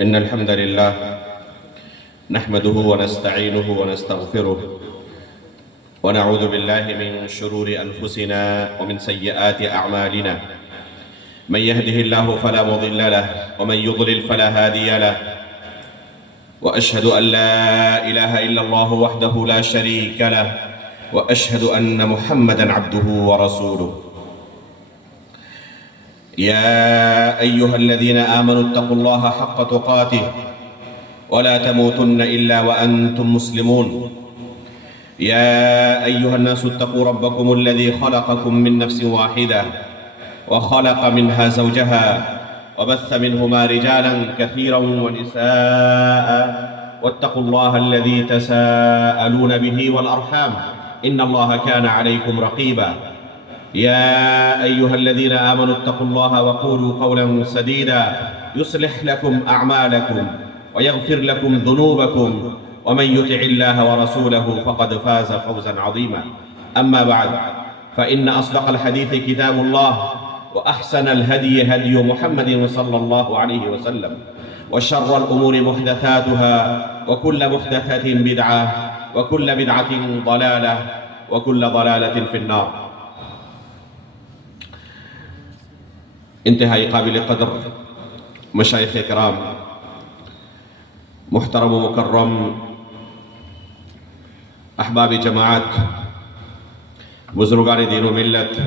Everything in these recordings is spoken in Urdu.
إن الحمد لله نحمده ونستعينه ونستغفره ونعوذ بالله من شرور أنفسنا ومن سيئات أعمالنا. من يهده الله فلا مضل له ومن يضلل فلا هادي له، وأشهد أن لا إله إلا الله وحده لا شريك له، وأشهد أن محمدًا عبده ورسوله. يا أيها الذين آمنوا اتقوا الله حق تقاته ولا تموتن إلا وأنتم مسلمون. يا أيها الناس اتقوا ربكم الذي خلقكم من نفس واحدة وخلق منها زوجها وبث منهما رجالا كثيرا ونساء، واتقوا الله الذي تساءلون به والأرحام إن الله كان عليكم رقيبا. يا أيها الذين آمنوا اتقوا الله وقولوا قولا سديدا يصلح لكم أعمالكم ويغفر لكم ذنوبكم، ومن يطع الله ورسوله فقد فاز فوزا عظيما. أما بعد، فإن أصدق الحديث كتاب الله، وأحسن الهدي هدي محمد صلى الله عليه وسلم، وشر الأمور محدثاتها، وكل محدثة بدعة، وكل بدعة ضلالة، وكل ضلالة في النار. انتہائی قابل قدر مشائخ کرام، محترم و مکرم احباب جماعت، بزرگان دین و ملت،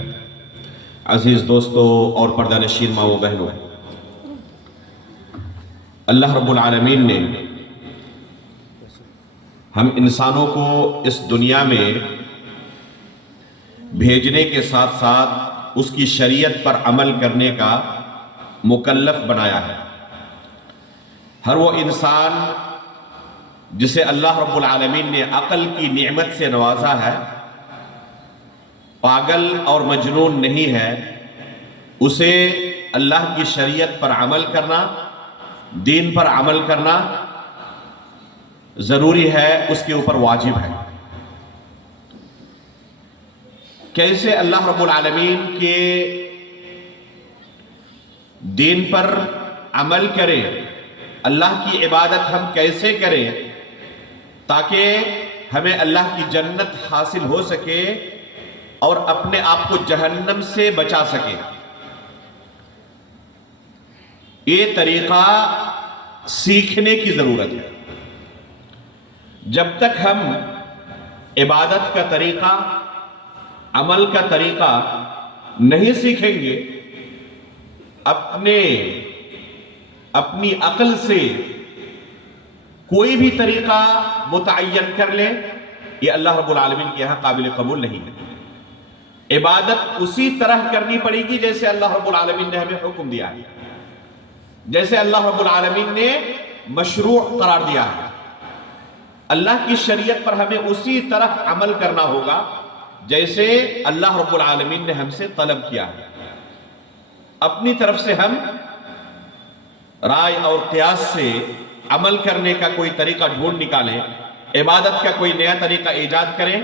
عزیز دوستوں اور پردہ نشین ماں و بہنوں، اللہ رب العالمین نے ہم انسانوں کو اس دنیا میں بھیجنے کے ساتھ ساتھ اس کی شریعت پر عمل کرنے کا مکلف بنایا ہے۔ ہر وہ انسان جسے اللہ رب العالمین نے عقل کی نعمت سے نوازا ہے، پاگل اور مجنون نہیں ہے، اسے اللہ کی شریعت پر عمل کرنا، دین پر عمل کرنا ضروری ہے، اس کے اوپر واجب ہے۔ کیسے اللہ رب العالمین کے دین پر عمل کریں، اللہ کی عبادت ہم کیسے کریں تاکہ ہمیں اللہ کی جنت حاصل ہو سکے اور اپنے آپ کو جہنم سے بچا سکے، یہ طریقہ سیکھنے کی ضرورت ہے۔ جب تک ہم عبادت کا طریقہ، عمل کا طریقہ نہیں سیکھیں گے، اپنی عقل سے کوئی بھی طریقہ متعین کر لیں، یہ اللہ رب العالمین کے یہاں قابل قبول نہیں ہے۔ عبادت اسی طرح کرنی پڑے گی جیسے اللہ رب العالمین نے ہمیں حکم دیا ہے، جیسے اللہ رب العالمین نے مشروع قرار دیا ہے۔ اللہ کی شریعت پر ہمیں اسی طرح عمل کرنا ہوگا جیسے اللہ رب العالمین نے ہم سے طلب کیا ہے۔ اپنی طرف سے ہم رائے اور قیاس سے عمل کرنے کا کوئی طریقہ ڈھونڈ نکالیں، عبادت کا کوئی نیا طریقہ ایجاد کریں،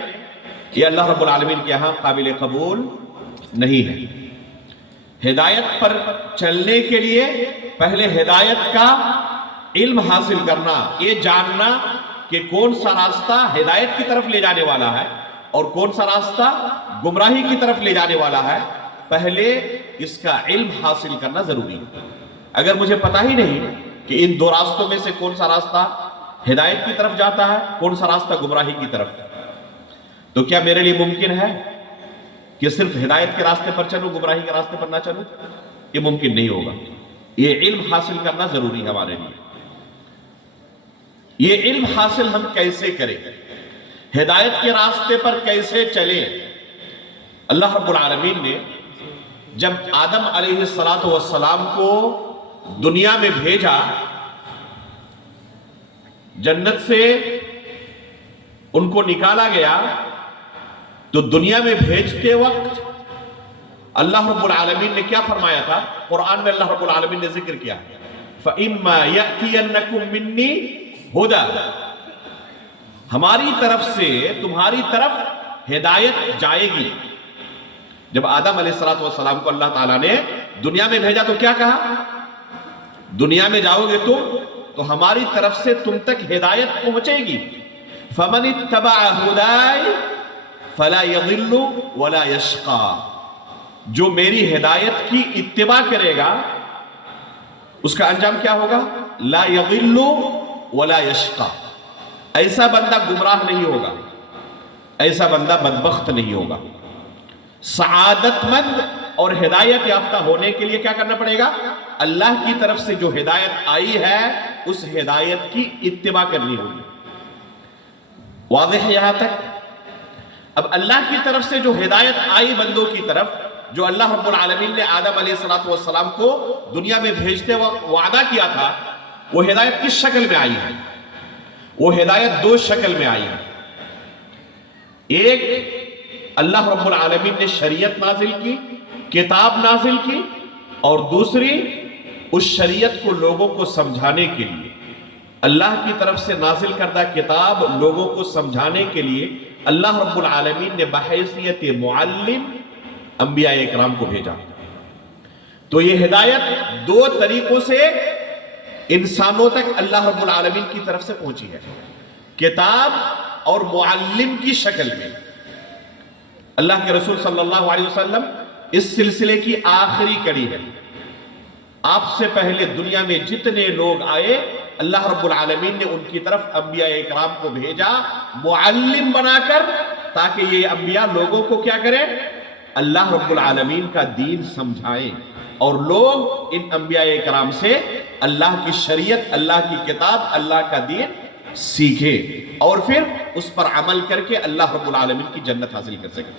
یہ اللہ رب العالمین کے یہاں قابل قبول نہیں ہے۔ ہدایت پر چلنے کے لیے پہلے ہدایت کا علم حاصل کرنا، یہ جاننا کہ کون سا راستہ ہدایت کی طرف لے جانے والا ہے اور کون سا راستہ گمراہی کی طرف لے جانے والا ہے، پہلے اس کا علم حاصل کرنا ضروری ہے۔ اگر مجھے پتہ ہی نہیں کہ ان دو راستوں میں سے کون سا راستہ ہدایت کی طرف جاتا ہے، کون سا راستہ گمراہی کی طرف، تو کیا میرے لیے ممکن ہے کہ صرف ہدایت کے راستے پر چلوں، گمراہی کے راستے پر نہ چلوں؟ یہ ممکن نہیں ہوگا۔ یہ علم حاصل کرنا ضروری ہے ہمارے لیے۔ یہ علم حاصل ہم کیسے کریں، ہدایت کے راستے پر کیسے چلیں؟ اللہ رب العالمین نے جب آدم علیہ السلام کو دنیا میں بھیجا، جنت سے ان کو نکالا گیا، تو دنیا میں بھیجتے وقت اللہ رب العالمین نے کیا فرمایا تھا؟ قرآن میں اللہ رب العالمین نے ذکر کیا، فَإِمَّا يَأْتِيَنَّكُم مِّنِّي هُدًى، ہماری طرف سے تمہاری طرف ہدایت جائے گی۔ جب آدم علیہ السلام کو اللہ تعالیٰ نے دنیا میں بھیجا تو کیا کہا؟ دنیا میں جاؤ گے تو تو ہماری طرف سے تم تک ہدایت پہنچے گی. فمن اتبع ہدای فلا یضل ولا یشقی، جو میری ہدایت کی اتباع کرے گا اس کا انجام کیا ہوگا؟ لا یضل ولا یشقی، ایسا بندہ گمراہ نہیں ہوگا، ایسا بندہ بدبخت نہیں ہوگا. سعادت مند اور ہدایت یافتہ ہونے کے لیے کیا کرنا پڑے گا؟ اللہ کی طرف سے جو ہدایت آئی ہے اس ہدایت کی اتباع کرنی ہوگی. واضح ہے یہاں تک؟ اب اللہ کی طرف سے جو ہدایت آئی بندوں کی طرف، جو اللہ رب العالمین نے آدم علیہ السلام کو دنیا میں بھیجتے وقت وعدہ کیا تھا، وہ ہدایت کس شکل میں آئی ہے؟ وہ ہدایت دو شکل میں آئی ہے. ایک، اللہ رب العالمین نے شریعت نازل کی، کتاب نازل کی، اور دوسری اس شریعت کو لوگوں کو سمجھانے کے لیے اللہ کی طرف سے نازل کردہ کتاب لوگوں کو سمجھانے کے لیے اللہ رب العالمین نے بحیثیت معلم انبیاء اکرام کو بھیجا. تو یہ ہدایت دو طریقوں سے انسانوں تک اللہ رب العالمین کی طرف سے پہنچی ہے، کتاب اور معلم کی شکل میں. اللہ کے رسول صلی اللہ علیہ وسلم اس سلسلے کی آخری کڑی ہے. آپ سے پہلے دنیا میں جتنے لوگ آئے اللہ رب العالمین نے ان کی طرف انبیاء اکرام کو بھیجا معلم بنا کر، تاکہ یہ انبیاء لوگوں کو کیا کریں؟ اللہ رب العالمین کا دین سمجھائیں، اور لوگ ان انبیاء اکرام سے اللہ کی شریعت، اللہ کی کتاب، اللہ کا دین سیکھے اور پھر اس پر عمل کر کے اللہ رب العالمین کی جنت حاصل کر سکے.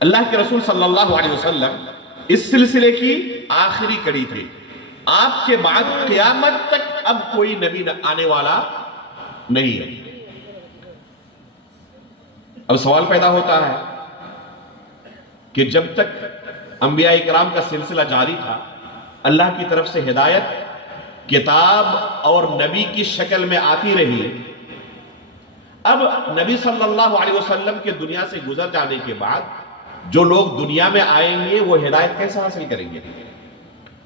اللہ کے رسول صلی اللہ علیہ وسلم اس سلسلے کی آخری کڑی تھے. آپ کے بعد قیامت تک اب کوئی نبی آنے والا نہیں ہے. اب سوال پیدا ہوتا ہے کہ جب تک انبیاء کرام کا سلسلہ جاری تھا، اللہ کی طرف سے ہدایت کتاب اور نبی کی شکل میں آتی رہی، اب نبی صلی اللہ علیہ وسلم کے دنیا سے گزر جانے کے بعد جو لوگ دنیا میں آئیں گے وہ ہدایت کیسے حاصل کریں گے؟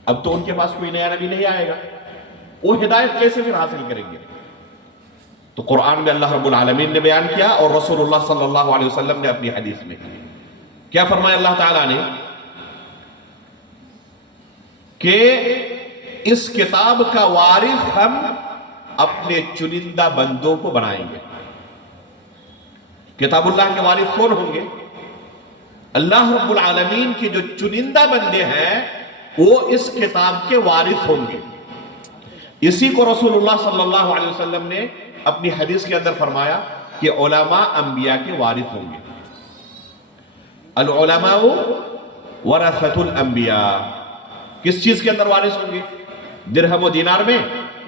اب تو ان کے پاس کوئی نیا نبی نہیں آئے گا، وہ ہدایت کیسے پھر حاصل کریں گے؟ تو قرآن میں اللہ رب العالمین نے بیان کیا، اور رسول اللہ صلی اللہ علیہ وسلم نے اپنی حدیث میں کیا فرمایا اللہ تعالیٰ نے کہ اس کتاب کا وارث ہم اپنے چنندہ بندوں کو بنائیں گے. کتاب اللہ کے وارث کون ہوں گے؟ اللہ رب العالمین کے جو چنندہ بندے ہیں وہ اس کتاب کے وارث ہوں گے. اسی کو رسول اللہ صلی اللہ علیہ وسلم نے اپنی حدیث کے اندر فرمایا کہ علماء انبیاء کے وارث ہوں گے. العلماء ورثۃ الانبیاء. کس چیز کے اندر وارث ہوں گے؟ درہم و دینار میں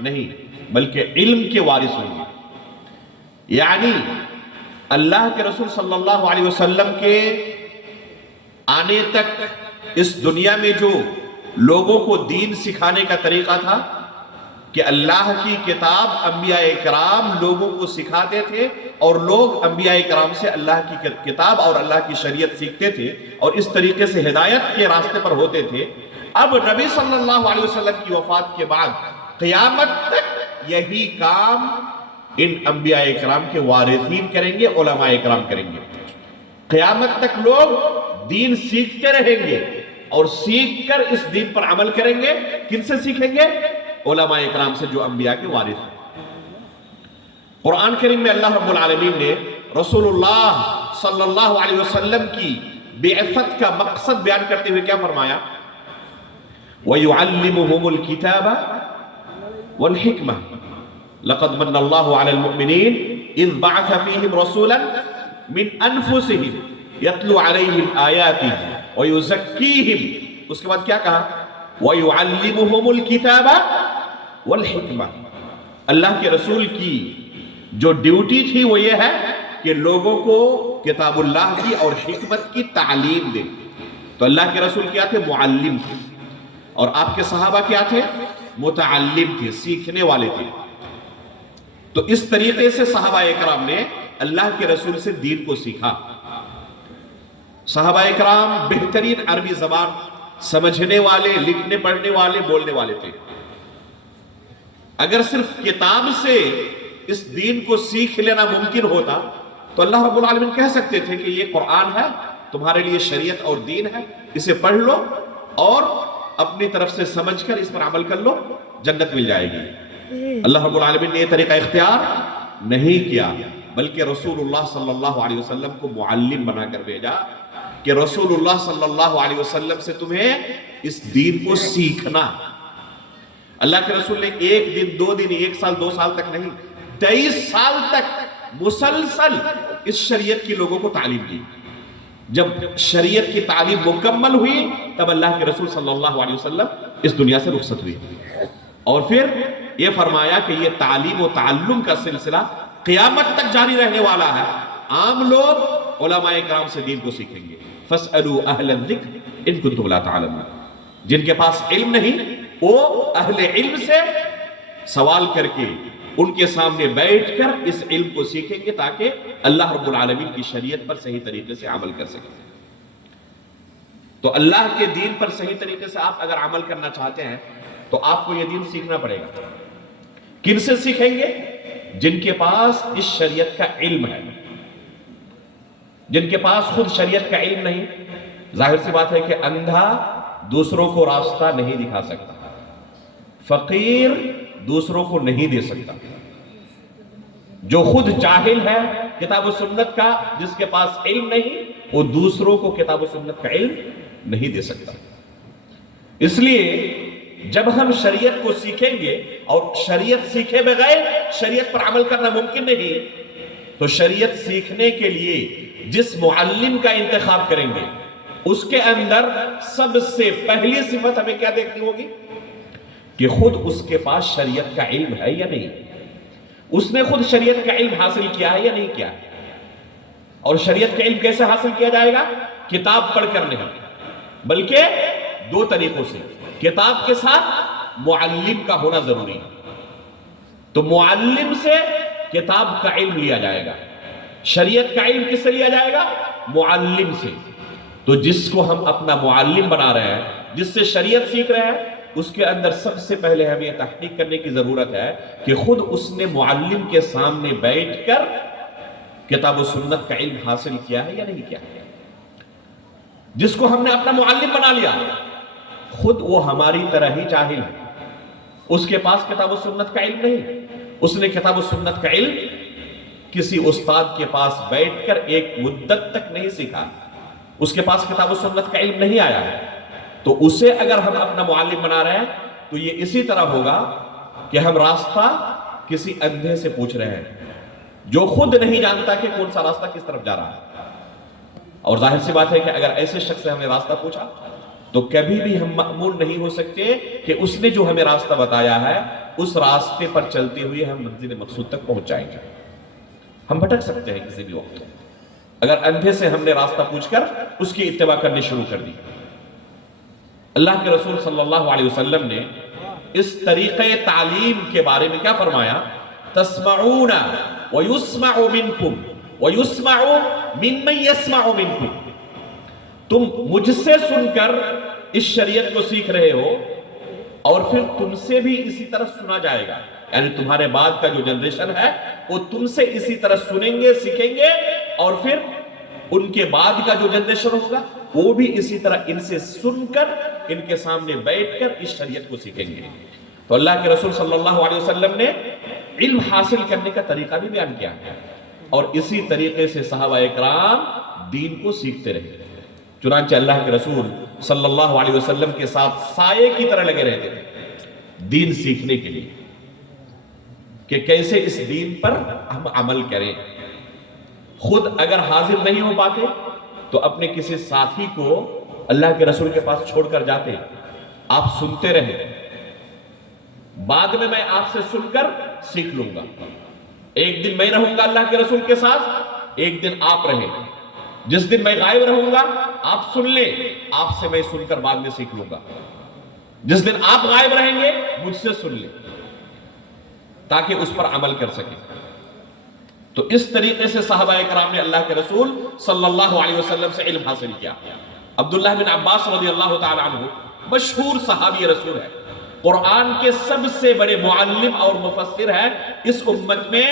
نہیں، بلکہ علم کے وارث ہوں گے. یعنی اللہ کے رسول صلی اللہ علیہ وسلم کے آنے تک اس دنیا میں جو لوگوں کو دین سکھانے کا طریقہ تھا کہ اللہ کی کتاب انبیاء کرام لوگوں کو سکھاتے تھے، اور لوگ انبیاء کرام سے اللہ کی کتاب اور اللہ کی شریعت سیکھتے تھے اور اس طریقے سے ہدایت کے راستے پر ہوتے تھے. اب نبی صلی اللہ علیہ وسلم کی وفات کے بعد قیامت تک یہی کام ان انبیاء کرام کے وارثین کریں گے، علماء کرام کریں گے. قیامت تک لوگ دین سیکھتے رہیں گے اور سیکھ کر اس دین پر عمل کریں گے. کن سے سیکھیں گے؟ علماء اکرام سے جو انبیاء کے وارث ہیں. قرآن کریم میں اللہ رب العالمین نے رسول اللہ صلی اللہ علیہ وسلم کی بعثت کا مقصد بیان کرتے ہوئے کیا فرمایا؟ وَيُعَلِّمُهُمُ الْكِتَابَ وَالْحِكْمَةَ لَقَدْ مَنَّ اللَّهُ عَلَى الْمُؤْمِنِينَ إِذْ بَعَثَ فِيهِمْ رَسُولًا مِنْ أَنفُسِهِمْ يَتْلُو عَلَيْهِمْ آيَاتِهِ وَيُزَكِّيهِمْ. اس کے بعد کیا کہا؟ وَيُعَلِّمُهُمُ الْكِتَابَ وَالْحِكْمَةَ. اللہ کے رسول کی جو ڈیوٹی تھی وہ یہ ہے کہ لوگوں کو کتاب اللہ کی اور حکمت کی تعلیم دے. تو اللہ کے رسول کیا تھے؟ معلم تھے. اور آپ کے صحابہ کیا تھے؟ متعلم تھے، سیکھنے والے تھے. تو اس طریقے سے صحابہ اکرام نے اللہ کے رسول سے دین کو سیکھا. صحابہ اکرام بہترین عربی زبان سمجھنے والے، لکھنے پڑھنے والے، بولنے والے تھے. اگر صرف کتاب سے اس دین کو سیکھ لینا ممکن ہوتا تو اللہ رب العالمین کہہ سکتے تھے کہ یہ قرآن ہے، تمہارے لیے شریعت اور دین ہے، اسے پڑھ لو اور اپنی طرف سے سمجھ کر اس پر عمل کر لو، جنت مل جائے گی۔ اللہ رب العالمین نے یہ طریقہ اختیار نہیں کیا، بلکہ رسول اللہ صلی اللہ علیہ وسلم کو معلم بنا کر بھیجا کہ رسول اللہ صلی اللہ علیہ وسلم سے تمہیں اس دین کو سیکھنا۔ اللہ کے رسول نے ایک دن، 2 دن، 1 سال، 2 سال تک نہیں، 23 سال تک مسلسل اس شریعت کی لوگوں کو تعلیم دی۔ جب شریعت کی تعلیم مکمل ہوئی تب اللہ کے رسول صلی اللہ علیہ وسلم اس دنیا سے رخصت ہوئی، اور پھر یہ فرمایا کہ یہ تعلیم و تعلم کا سلسلہ قیامت تک جاری رہنے والا ہے۔ عام لوگ علماء کرام سے دین کو سیکھیں گے۔ فَاسْأَلُوا أَهْلَ الذِّكْرِ إِن كُنتُمْ لَا تَعْلَمُونَ، جن کے پاس علم نہیں وہ اہل علم سے سوال کر کے ان کے سامنے بیٹھ کر اس علم کو سیکھیں گے تاکہ اللہ رب العالمین کی شریعت پر صحیح طریقے سے عمل کر سکیں۔ تو اللہ کے دین پر صحیح طریقے سے آپ اگر عمل کرنا چاہتے ہیں تو آپ کو یہ دین سیکھنا پڑے گا۔ کن سے سیکھیں گے؟ جن کے پاس اس شریعت کا علم ہے۔ جن کے پاس خود شریعت کا علم نہیں، ظاہر سی بات ہے کہ اندھا دوسروں کو راستہ نہیں دکھا سکتا، فقیر دوسروں کو نہیں دے سکتا، جو خود جاہل ہے کتاب و سنت کا، جس کے پاس علم نہیں، وہ دوسروں کو کتاب و سنت کا علم نہیں دے سکتا۔ اس لیے جب ہم شریعت کو سیکھیں گے، اور شریعت سیکھے بغیر شریعت پر عمل کرنا ممکن نہیں، تو شریعت سیکھنے کے لیے جس معلم کا انتخاب کریں گے اس کے اندر سب سے پہلی صفت ہمیں کیا دیکھنی ہوگی کہ خود اس کے پاس شریعت کا علم ہے یا نہیں، اس نے خود شریعت کا علم حاصل کیا ہے یا نہیں کیا۔ اور شریعت کا علم کیسے حاصل کیا جائے گا؟ کتاب پڑھ کر نہیں، بلکہ 2 طریقوں سے۔ کتاب کے ساتھ معلم کا ہونا ضروری ہے، تو معلم سے کتاب کا علم لیا جائے گا۔ شریعت کا علم کس سے لیا جائے گا؟ معلم سے۔ تو جس کو ہم اپنا معلم بنا رہے ہیں، جس سے شریعت سیکھ رہے ہیں، اس کے اندر سب سے پہلے ہمیں یہ تحقیق کرنے کی ضرورت ہے کہ خود اس نے معلم کے سامنے بیٹھ کر کتاب و سنت کا علم حاصل کیا ہے یا نہیں کیا ہے۔ جس کو ہم نے اپنا معلم بنا لیا، خود وہ ہماری طرح ہی جاہل ہے، اس کے پاس کتاب و سنت کا علم نہیں، اس نے کتاب و سنت کا علم کسی استاد کے پاس بیٹھ کر ایک مدت تک نہیں سیکھا، اس کے پاس کتاب و سنت کا علم نہیں آیا ہے، تو اسے اگر ہم اپنا معلم بنا رہے ہیں تو یہ اسی طرح ہوگا کہ ہم راستہ کسی اندھے سے پوچھ رہے ہیں جو خود نہیں جانتا کہ کون سا راستہ کس طرف جا رہا ہے۔ اور ظاہر سی بات ہے کہ اگر ایسے شخص سے ہمیں راستہ پوچھا تو کبھی بھی ہم مأمون نہیں ہو سکتے کہ اس نے جو ہمیں راستہ بتایا ہے اس راستے پر چلتے ہوئے ہم منزل مقصود تک پہنچ جائیں گے۔ ہم بھٹک سکتے ہیں کسی بھی وقت اگر اندھے سے ہم نے راستہ پوچھ کر اس کی اتباع کرنی شروع کر دی۔ اللہ کے رسول صلی اللہ علیہ وسلم نے اس طریقہ تعلیم کے بارے میں کیا فرمایا؟ تسمعون ویسمع منکم ویسمع ممن یسمع منکم، تم مجھ سے سن کر اس شریعت کو سیکھ رہے ہو اور پھر تم سے بھی اسی طرح سنا جائے گا، یعنی تمہارے بعد کا جو جنریشن ہے وہ تم سے اسی طرح سنیں گے، سیکھیں گے، اور پھر ان کے بعد کا جو جنریشن ہوگا وہ بھی اسی طرح ان سے سن کر ان کے سامنے بیٹھ کر اس شریعت کو سیکھیں گے۔ تو اللہ کے رسول صلی اللہ علیہ وسلم نے علم حاصل کرنے کا طریقہ بھی بیان کیا اور اسی طریقے سے صحابہ اکرام دین کو سیکھتے رہے۔ چنانچہ اللہ کے رسول صلی اللہ علیہ وسلم کے ساتھ سائے کی طرح لگے رہتے تھے دین سیکھنے کے لیے کہ کیسے اس دین پر ہم عمل کریں۔ خود اگر حاضر نہیں ہو پاتے تو اپنے کسی ساتھی کو اللہ کے رسول کے پاس چھوڑ کر جاتے، آپ سنتے رہے، بعد میں آپ سے سن کر سیکھ لوں گا۔ ایک دن میں رہوں گا اللہ کے رسول کے ساتھ، ایک دن آپ رہیں، جس دن میں غائب رہوں گا آپ سن لیں، آپ سے میں سن کر بعد میں سیکھ لوں گا، جس دن آپ غائب رہیں گے مجھ سے سن لیں تاکہ اس پر عمل کر سکیں۔ تو اس طریقے سے صحابہ کرام نے اللہ کے رسول صلی اللہ علیہ وسلم سے علم حاصل کیا۔ عبداللہ بن عباس رضی اللہ تعالی عنہ مشہور صحابی رسول ہے، قرآن کے سب سے بڑے معلم اور مفسر ہیں اس امت میں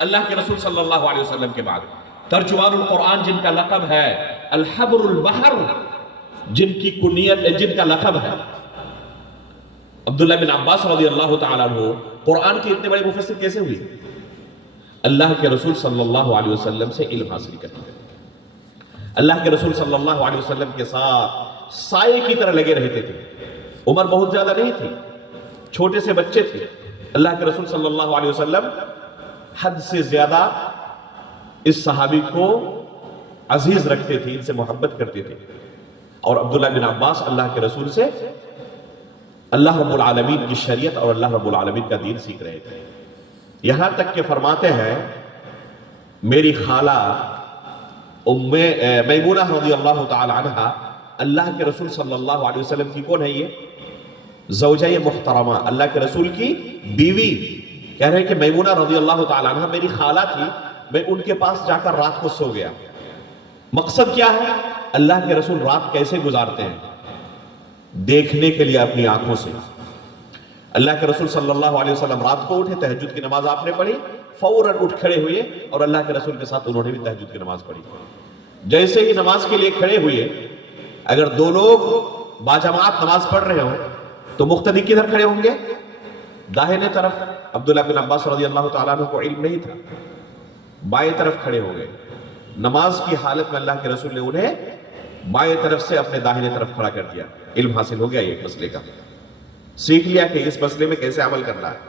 اللہ کے رسول صلی اللہ علیہ وسلم کے بعد. ترجمان القرآن جن کا لقب ہے الحبر البحر، جن کی کنیت جن کا لقب ہے عبداللہ بن عباس رضی اللہ تعالیٰ عنہ، قرآن کے اتنے بڑے مفسر کیسے ہوئے؟ اللہ کے رسول صلی اللہ علیہ وسلم سے علم حاصل کرتے ہیں. اللہ کے رسول صلی اللہ علیہ وسلم کے ساتھ سائے کی طرح لگے رہتے تھے. عمر بہت زیادہ نہیں تھی، چھوٹے سے بچے تھے. اللہ کے رسول صلی اللہ علیہ وسلم حد سے زیادہ اس صحابی کو عزیز رکھتے تھے، ان سے محبت کرتے تھے. اور عبداللہ بن عباس اللہ کے رسول سے اللہ رب العالمین کی شریعت اور اللہ رب العالمین کا دین سیکھ رہے تھے. یہاں تک کہ فرماتے ہیں میری خالہ میمونہ رضی اللہ تعالی عنہ اللہ کے رسول صلی اللہ علیہ وسلم کی کون ہے؟ یہ زوجہ محترمہ، اللہ کے رسول کی بیوی. کہہ رہے ہیں کہ میمونہ رضی اللہ تعالی عنہ میری خالہ تھی، میں ان کے پاس جا کر رات کو سو گیا. مقصد کیا ہے؟ اللہ کے رسول رات کیسے گزارتے ہیں دیکھنے کے لیے اپنی آنکھوں سے. اللہ کے رسول صلی اللہ علیہ وسلم رات کو اٹھے، تہجد کی نماز آپ نے پڑھی، فوراً اٹھ کھڑے ہوئے اور اللہ کے رسول کے ساتھ انہوں نے بھی تہجد کی نماز پڑھی. جیسے ہی نماز کے لیے کھڑے ہوئے، اگر دو لوگ باجماعت نماز پڑھ رہے ہوں تو مقتدی کدھر کھڑے ہوں گے؟ داہنے طرف. عبداللہ بن عباس رضی اللہ تعالیٰ عنہ کو علم نہیں تھا، بائیں طرف کھڑے ہو گئے. نماز کی حالت میں اللہ کے رسول نے انہیں بائیں طرف سے اپنے داہنے طرف کھڑا کر دیا. علم حاصل ہو گیا ایک مسئلے کا، سیکھ لیا کہ اس مسئلے میں کیسے عمل کرنا ہے.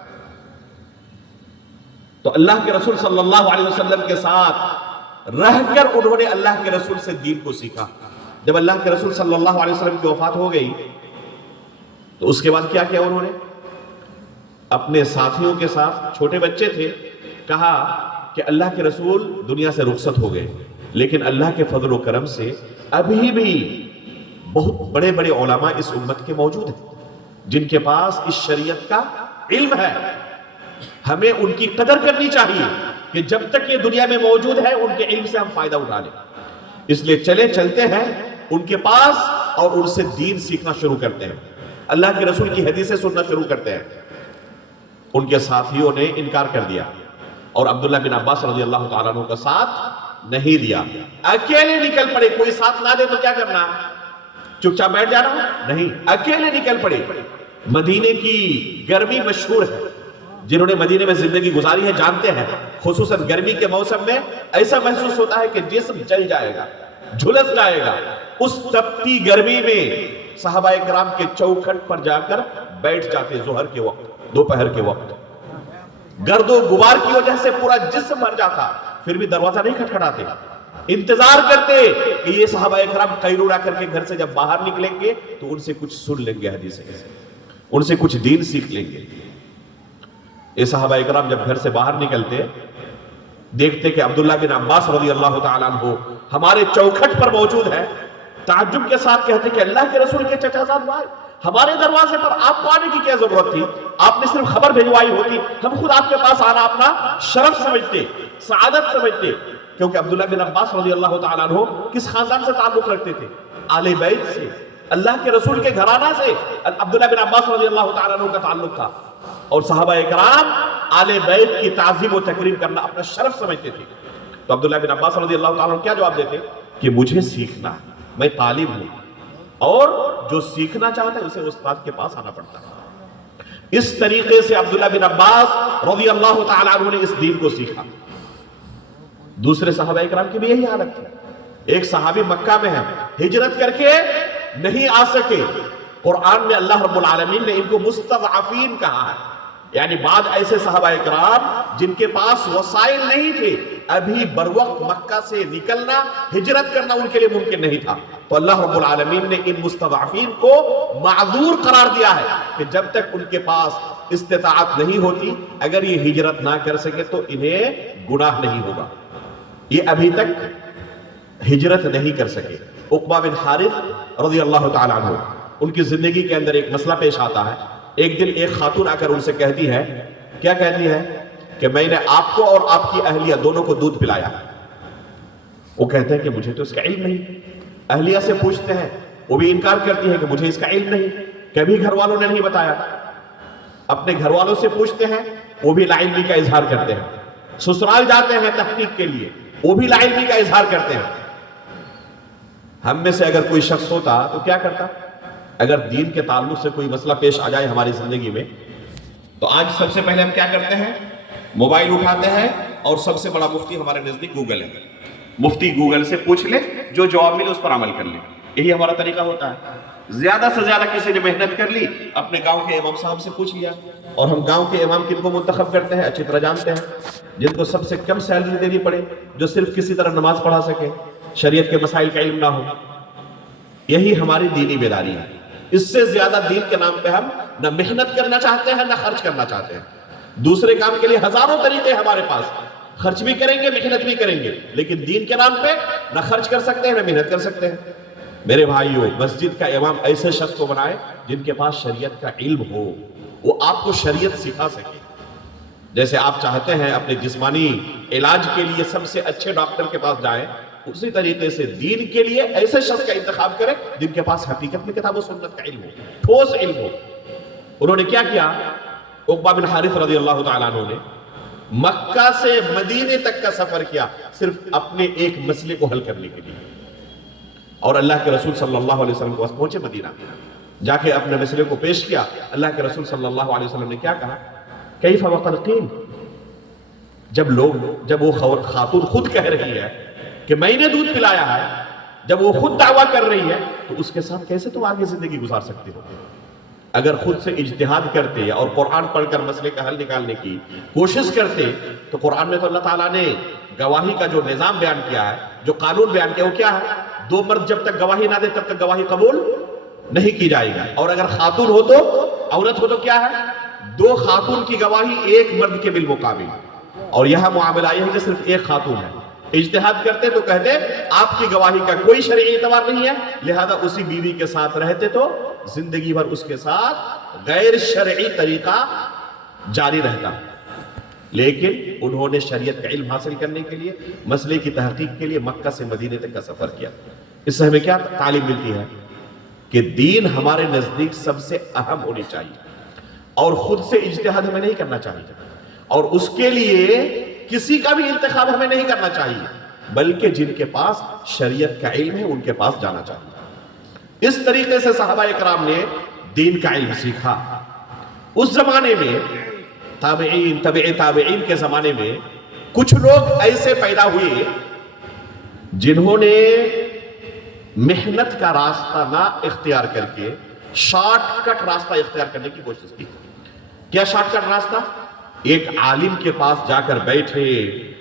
تو اللہ کے رسول صلی اللہ علیہ وسلم کے ساتھ رہ کر انہوں نے اللہ کے رسول سے دین کو سیکھا. جب اللہ کے رسول صلی اللہ علیہ وسلم کی وفات ہو گئی تو اس کے بعد کیا کیا انہوں نے؟ اپنے ساتھیوں کے ساتھ، چھوٹے بچے تھے، کہا کہ اللہ کے رسول دنیا سے رخصت ہو گئے، لیکن اللہ کے فضل و کرم سے ابھی بھی بہت بڑے بڑے علماء اس امت کے موجود ہیں جن کے پاس اس شریعت کا علم ہے. ہمیں ان کی قدر کرنی چاہیے کہ جب تک یہ دنیا میں موجود ہے ان کے علم سے ہم فائدہ اٹھا لیں. اس لیے چلتے ہیں ان کے پاس اور ان سے دین سیکھنا شروع کرتے ہیں، اللہ کے رسول کی حدیثیں سننا شروع کرتے ہیں. ان کے ساتھیوں نے انکار کر دیا اور عبداللہ بن عباس رضی اللہ تعالیٰ عنہ کا ساتھ نہیں دیا. اکیلے نکل پڑے. کوئی ساتھ نہ دے تو کیا کرنا؟ چپ چاپ بیٹھ جانا؟ نہیں، اکیلے نکل پڑے. مدینے کی گرمی مشہور ہے، جنہوں نے مدینے میں زندگی گزاری ہے جانتے ہیں، خصوصاً گرمی کے موسم میں ایسا محسوس ہوتا ہے کہ جسم جل جائے گا، جھلس جائے گا. اس تپتی گرمی میں صحابہ کرام کے چوکھٹ پر جا کر بیٹھ جاتے. ظہر کے وقت، دوپہر کے وقت گرد و غبار کی وجہ سے پورا جسم مر جاتا، پھر بھی دروازہ نہیں کھٹکھٹاتے، انتظار کرتے کہ یہ صحابہ کرام قیلولہ کر کے گھر سے جب باہر نکلیں گے تو ان سے کچھ سن لیں گے، حدیثیں ان سے کچھ دین سیکھ لیں گے. یہ صحابہ کرام جب گھر سے باہر نکلتے دیکھتے کہ عبداللہ بن عباس رضی اللہ تعالیٰ عنہ ہمارے چوکھٹ پر موجود ہے، تعجب کے ساتھ کہتے کہ اللہ کے رسول کے چچا زاد بھائی، ہمارے دروازے پر آپ کو آنے کی کیا ضرورت تھی؟ آپ نے صرف خبر بھجوائی ہوتی، ہم خود آپ کے پاس آنا اپنا شرف سمجھتے، سعادت سمجھتے. کیونکہ عبداللہ بن عباس رضی اللہ تعالیٰ عنہ کس خاندان سے تعلق رکھتے تھے؟ آل بیت سے، اللہ کے رسول کے گھرانہ سے عبداللہ بن عباس رضی اللہ تعالیٰ عنہ کا تعلق تھا. اور صحابہ اکرام آل بیت کی تعظیم و تکریم کرنا اپنا شرف سمجھتے تھے. تو عبداللہ بن عباس رضی اللہ تعالیٰ عنہ کیا جواب دیتے کہ مجھے سیکھنا ہے، میں طالب ہوں، اور جو سیکھنا چاہتا ہے اسے استاد کے پاس آنا پڑتا ہے. اس طریقے سے عبداللہ بن عباس رضی اللہ تعالیٰ عنہ نے اس دین کو سیکھا. دوسرے صحابہ اکرام کی بھی یہی حالت تھی. ایک صحابی مکہ میں ہے، ہجرت کر کے نہیں آ سکے. قرآن میں اللہ رب العالمین نے ان کو مستضعفین کہا ہے، یعنی بعض ایسے صحابہ اکرام جن کے پاس وسائل نہیں تھے، ابھی بروقت مکہ سے نکلنا، ہجرت کرنا ان کے لیے ممکن نہیں تھا. تو اللہ رب العالمین نے ان مستضعفین کو معذور قرار دیا ہے کہ جب تک ان کے پاس استطاعت نہیں ہوتی، اگر یہ ہجرت نہ کر سکے تو انہیں گناہ نہیں ہوگا. یہ ابھی تک ہجرت نہیں کر سکے. عقبہ بن حارث رضی اللہ تعالیٰ عنہ، ان کی زندگی کے اندر ایک مسئلہ پیش آتا ہے. ایک دن ایک خاتون آ کر ان سے کہتی ہے، کیا کہتی ہے؟ کہ میں نے آپ کو اور آپ کی اہلیہ دونوں کو دودھ پلایا. وہ کہتے ہیں کہ مجھے تو اس کا علم نہیں. اہلیہ سے پوچھتے ہیں، وہ بھی انکار کرتی ہے کہ مجھے اس کا علم نہیں، کبھی گھر والوں نے نہیں بتایا. اپنے گھر والوں سے پوچھتے ہیں، وہ بھی لا علمی کا اظہار کرتے ہیں. سسرال جاتے ہیں تحقیق کے لیے، وہ بھی لا علمی کا اظہار کرتے ہیں. ہم میں سے اگر کوئی شخص ہوتا تو کیا کرتا؟ اگر دین کے تعلق سے کوئی مسئلہ پیش آ جائے ہماری زندگی میں، تو آج سب سے پہلے ہم کیا کرتے ہیں؟ موبائل اٹھاتے ہیں، اور سب سے بڑا مفتی ہمارے نزدیک گوگل ہے. مفتی گوگل سے پوچھ لے، جو جواب ملے اس پر عمل کر لے. یہی ہمارا طریقہ ہوتا ہے. زیادہ سے زیادہ کسی نے محنت کر لی، اپنے گاؤں کے امام صاحب سے پوچھ لیا. اور ہم گاؤں کے امام کن کو منتخب کرتے ہیں؟ اچھی طرح جانتے ہیں، جن کو سب سے کم سیلری دینی پڑے، جو صرف کسی طرح نماز پڑھا سکے، شریعت کے مسائل کا علم نہ ہو. یہی ہماری دینی بیداری ہے. اس سے زیادہ دین کے نام پہ ہم نہ محنت کرنا چاہتے ہیں، نہ خرچ کرنا چاہتے ہیں. دوسرے کام کے لیے ہزاروں طریقے ہمارے پاس، خرچ بھی کریں گے، محنت بھی کریں گے، لیکن دین کے نام پہ نہ خرچ کر سکتے ہیں، نہ محنت کر سکتے ہیں. میرے بھائیوں، مسجد کا امام ایسے شخص کو بنائے جن کے پاس شریعت کا علم ہو، وہ آپ کو شریعت سکھا سکے. جیسے آپ چاہتے ہیں اپنے جسمانی علاج کے لیے سب سے اچھے ڈاکٹر کے پاس جائیں، اسی طریقے سے دین کے لیے ایسے شخص کا انتخاب کریں جن کے پاس حقیقت میں کتاب و سنت کا علم ہو، ٹھوس علم ہو. انہوں نے کیا کیا؟ عقبہ بن حارث رضی اللہ تعالیٰ عنہ نے مکہ سے مدینے تک کا سفر کیا، صرف اپنے ایک مسئلے کو حل کرنے کے لیے. اور اللہ کے رسول صلی اللہ علیہ وسلم کے پاس پہنچے مدینہ، جا کے اپنے مسئلے کو پیش کیا. اللہ کے رسول صلی اللہ علیہ وسلم نے کیا کہا؟ کیف وقد قیل. جب وہ خاتون خود کہہ رہی ہے کہ میں نے دودھ پلایا ہے، جب وہ خود دعویٰ کر رہی ہے، تو اس کے ساتھ کیسے تم آگے زندگی گزار سکتے ہو؟ اگر خود سے اجتہاد کرتے اور قرآن پڑھ کر مسئلے کا حل نکالنے کی کوشش کرتے، تو قرآن میں تو اللہ تعالیٰ نے گواہی کا جو نظام بیان کیا ہے، جو قانون بیان کیا، وہ کیا ہے؟ 2 مرد جب تک گواہی نہ دے تب تک گواہی قبول نہیں کی جائے گی. اور اگر خاتون ہو تو، عورت ہو تو کیا ہے؟ 2 خاتون کی گواہی 1 مرد کے بالمقابل. اور یہاں معاملہ یہ ہے کہ صرف 1 خاتون ہے. اجتہاد کرتے تو کہتے آپ کی گواہی کا کوئی شرعی اعتبار نہیں ہے، لہذا اسی بیوی کے ساتھ رہتے تو زندگی بھر اس کے ساتھ غیر شرعی طریقہ جاری رہتا. لیکن انہوں نے شریعت کا علم حاصل کرنے کے لیے، مسئلے کی تحقیق کے لیے مکہ سے مدینے تک کا سفر کیا. اس سے ہمیں کیا تعلیم ملتی ہے؟ کہ دین ہمارے نزدیک سب سے اہم ہونی چاہیے، اور خود سے اجتہاد ہمیں نہیں کرنا چاہیے، اور اس کے لیے کسی کا بھی انتخاب ہمیں نہیں کرنا چاہیے، بلکہ جن کے پاس شریعت کا علم ہے ان کے پاس جانا چاہیے. اس طریقے سے صحابہ اکرام نے دین کا علم سیکھا. اس زمانے میں تابعین، تبع تابعین کے زمانے میں کچھ لوگ ایسے پیدا ہوئے جنہوں نے محنت کا راستہ نہ اختیار کر کے شارٹ کٹ راستہ اختیار کرنے کی کوشش کی. کیا شارٹ کٹ راستہ؟ ایک عالم کے پاس جا کر بیٹھے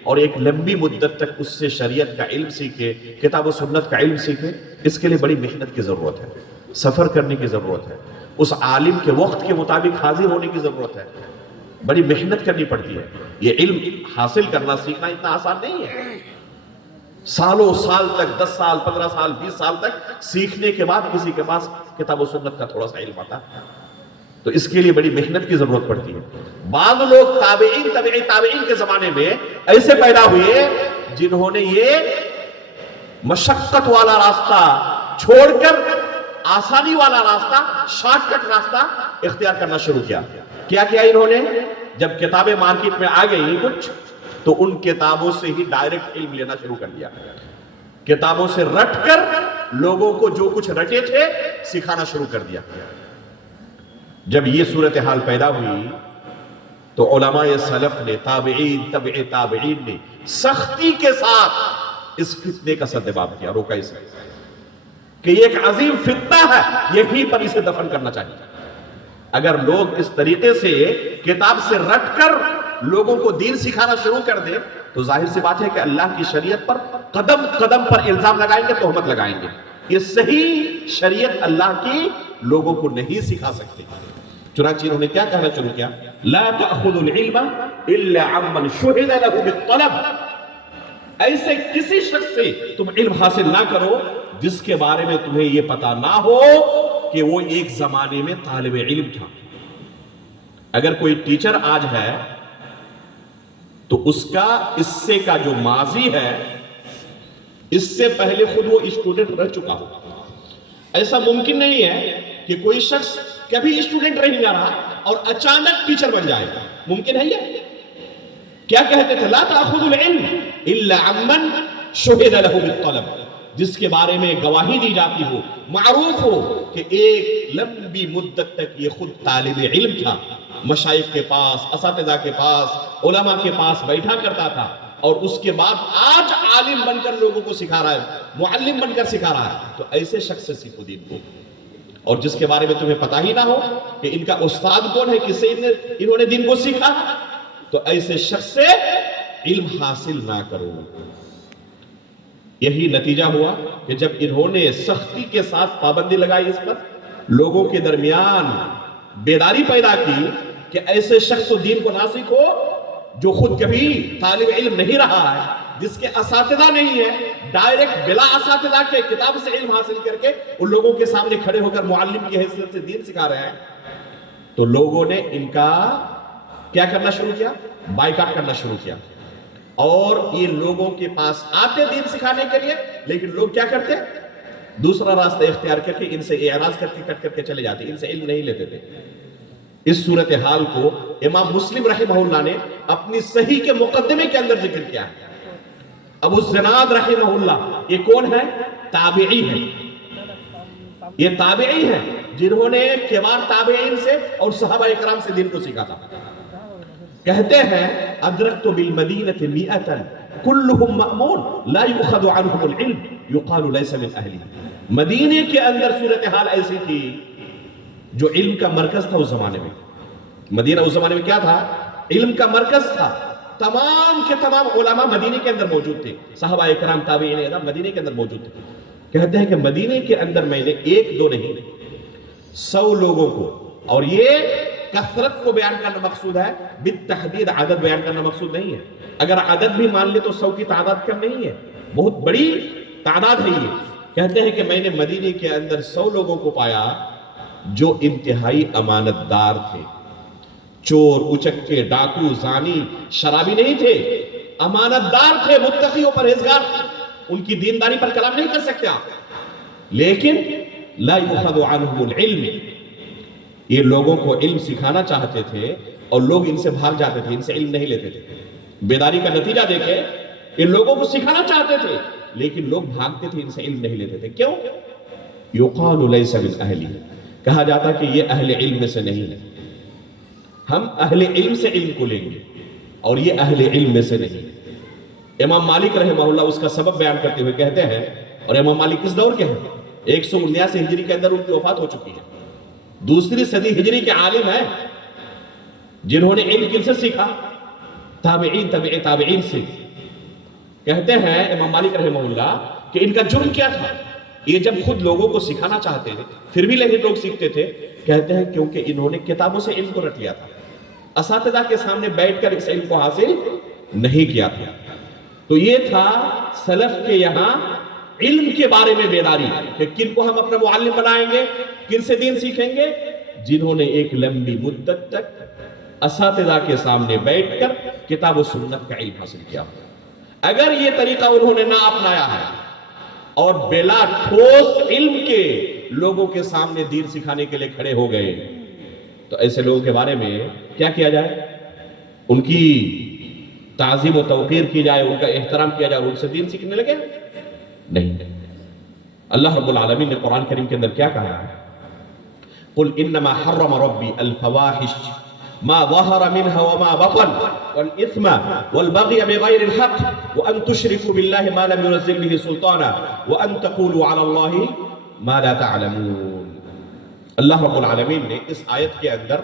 اور ایک لمبی مدت تک اس سے شریعت کا علم سیکھے، کتاب و سنت کا علم سیکھے. اس کے لیے بڑی محنت کی ضرورت ہے، سفر کرنے کی ضرورت ہے، اس عالم کے وقت کے مطابق حاضر ہونے کی ضرورت ہے، بڑی محنت کرنی پڑتی ہے. یہ علم حاصل کرنا، سیکھنا اتنا آسان نہیں ہے. سالوں سال تک، 10 سال، 15 سال، 20 سال تک سیکھنے کے بعد کسی کے پاس کتاب و سنت کا تھوڑا سا علم آتا ہے. تو اس کے لیے بڑی محنت کی ضرورت پڑتی ہے. بعض لوگ تابعین، تبع تابعین کے زمانے میں ایسے پیدا ہوئے جنہوں نے یہ مشقت والا راستہ چھوڑ کر آسانی والا راستہ، شارٹ کٹ راستہ اختیار کرنا شروع کیا. کیا کیا انہوں نے؟ جب کتابیں مارکیٹ میں آ گئی کچھ، تو ان کتابوں سے ہی ڈائریکٹ علم لینا شروع کر دیا. کتابوں سے رٹ کر لوگوں کو جو کچھ رٹے تھے سکھانا شروع کر دیا. جب یہ صورتحال پیدا ہوئی تو علماء سلف نے، تابعین، تبع تابعین نے سختی کے ساتھ اس فتنے کا سدباب کیا، روکا اسے کہ یہ ایک عظیم فتنہ ہے، یہیں پر اسے دفن کرنا چاہیے. اگر لوگ اس طریقے سے کتاب سے رٹ کر لوگوں کو دین سکھانا شروع کر دیں تو ظاہر سی بات ہے کہ اللہ کی شریعت پر قدم قدم پر الزام لگائیں گے، تہمت لگائیں گے. یہ صحیح شریعت اللہ کی لوگوں کو نہیں سکھا سکتے. چنانچہ انہوں نے کیا کہنا شروع کیا؟ لا تأخذ العلم الا عمن شهد له بالطلب. ایسے کسی شخص سے تم علم حاصل نہ کرو جس کے بارے میں تمہیں یہ پتا نہ ہو کہ وہ ایک زمانے میں طالب علم تھا. اگر کوئی ٹیچر آج ہے تو اس کا اس سے کا جو ماضی ہے، اس سے پہلے خود وہ اسٹوڈنٹ رہ چکا ہو. ایسا ممکن نہیں ہے کہ کوئی شخص کبھی اسٹوڈنٹ رہنے رہا اور اچانک ٹیچر بن جائے گا، ممکن ہے یہ؟ کیا کہتے تھے؟ لا تأخذ العلم الا عمن شهد له بالطلب، جس کے بارے میں گواہی دی جاتی ہو، معروف ہو کہ ایک لمبی مدت تک یہ خود طالب علم تھا، مشائخ کے پاس، اساتذہ کے پاس، علماء کے پاس بیٹھا کرتا تھا، اور اس کے بعد آج عالم بن کر لوگوں کو سکھا رہا ہے، معلم بن کر سکھا رہا ہے۔ تو ایسے شخص سے سیکھو دین کو، اور جس کے بارے میں تمہیں پتہ ہی نہ ہو کہ ان کا استاد کون ہے، کس سے انہوں نے دین کو سیکھا، تو ایسے شخص سے علم حاصل نہ کرو۔ یہی نتیجہ ہوا کہ جب انہوں نے سختی کے ساتھ پابندی لگائی اس پر، لوگوں کے درمیان بیداری پیدا کی کہ ایسے شخص دین کو نہ سیکھو جو خود کبھی طالب علم نہیں رہا ہے، جس کے اساتذہ نہیں ہے، ڈائریکٹ بلا اساتذہ کے کتاب سے علم حاصل کر کے ان لوگوں کے سامنے کھڑے ہو کر معلم کی حیثیت سے دین سکھا رہے ہیں، تو لوگوں نے ان کا کیا کرنا شروع کیا؟ بائیکاٹ کرنا شروع کیا۔ اور یہ لوگوں کے پاس آتے دین سکھانے کے لیے، لیکن لوگ کیا کرتے؟ دوسرا راستہ اختیار کر کے ان سے اعراض کر کے کٹ کر کے چلے جاتے، ان سے علم نہیں لیتے تھے۔ اس صورتحال کو امام مسلم رحمہ اللہ نے اپنی صحیح کے مقدمے کے اندر ذکر کیا ہے۔ ابو الزناد رحمہ اللہ یہ کون ہے؟ تابعی ہے، یہ تابعی ہے جنہوں نے کبار تابعین سے اور صحابہ اکرام سے دین کو سیکھا تھا۔ کہتے ہیں ادرکت بالمدینۃ مئۃ کلہم مأمون لا یؤخذ عنہم العلم یقال لیس من اہلہ۔ مدینے کے اندر صورتحال ایسی تھی، جو علم کا مرکز تھا اس زمانے میں، مدینہ اس زمانے میں کیا تھا؟ علم کا مرکز تھا، تمام کے تمام علماء مدینے کے اندر موجود تھے، صحابہ اکرام تابعین اعظم مدینے کے اندر موجود تھے۔ کہتے ہیں کہ مدینے کے اندر میں نے ایک دو نہیں 100 لوگوں کو، اور یہ کثرت کو بیان کرنا مقصود ہے، بالتحدید عدد بیان کرنا مقصود نہیں ہے، اگر عدد بھی مان لے تو 100 کی تعداد کم نہیں ہے، بہت بڑی تعداد ہے یہ۔ کہتے ہیں کہ میں نے مدینے کے اندر 100 لوگوں کو پایا جو انتہائی امانت دار تھے، چور، اچکے، ڈاکو، زانی، شرابی نہیں تھے، امانت دار تھے، متقی و پرہیزگار تھے۔ ان کی دینداری پر کلام نہیں کر سکتے آپ، لیکن لا یؤخذ عنہم العلم، یہ لوگوں کو علم سکھانا چاہتے تھے اور لوگ ان سے بھاگ جاتے تھے، ان سے علم نہیں لیتے تھے۔ بیداری کا نتیجہ دیکھیں، ان لوگوں کو سکھانا چاہتے تھے لیکن لوگ بھاگتے تھے، ان سے علم نہیں لیتے تھے۔ کیوں؟ یقال لیس من اہلہ، کہا جاتا کہ یہ اہل علم میں سے نہیں ہے، ہم اہل علم سے علم کو لیں گے اور یہ اہل علم میں سے نہیں۔ امام مالک رحمہ اللہ اس کا سبب بیان کرتے ہوئے کہتے ہیں، اور امام مالک کس دور کے ہیں؟ 179 ہجری کے اندر ان کی وفات ہو چکی ہے، دوسری صدی ہجری کے عالم ہیں، جنہوں نے علم کن سے سیکھا؟ تابعین، تابع تابعین سے۔ کہتے ہیں امام مالک رحمہ اللہ کہ ان کا جرم کیا تھا؟ یہ جب خود لوگوں کو سکھانا چاہتے تھے پھر بھی لیکن لوگ سیکھتے تھے، کہتے ہیں کیونکہ انہوں نے کتابوں سے علم کو رٹ لیا تھا، اساتذہ کے سامنے بیٹھ کر اس علم کو حاصل نہیں کیا تھا۔ تو یہ تھا سلف کے یہاں علم کے بارے میں بیداری کہ کن کو ہم اپنا معلم بنائیں گے، کن سے دین سیکھیں گے؟ جنہوں نے ایک لمبی مدت تک اساتذہ کے سامنے بیٹھ کر کتاب و سنت کا علم حاصل کیا۔ اگر یہ طریقہ انہوں نے نہ اپنایا ہے اور بلا ٹھوس علم کے لوگوں کے سامنے دین سکھانے کے لیے کھڑے ہو گئے، تو ایسے لوگوں کے بارے میں کیا کیا جائے؟ ان کی تعظیم و توقیر کی جائے، ان کا احترام کیا جائے اور ان سے دین سیکھنے لگے؟ نہیں۔ اللہ رب العالمین نے قرآن کریم کے اندر کیا کہا ہے؟ قل انما حرم ربی الفواحش ما ظهر منها وما بطن والاثم والبغي بغير الحق وان تشركوا بالله ما لم ينزل به سلطانا وان تقولوا على الله ما لا تعلمون۔ اللہ رب العالمین نے اس آیت کے اندر،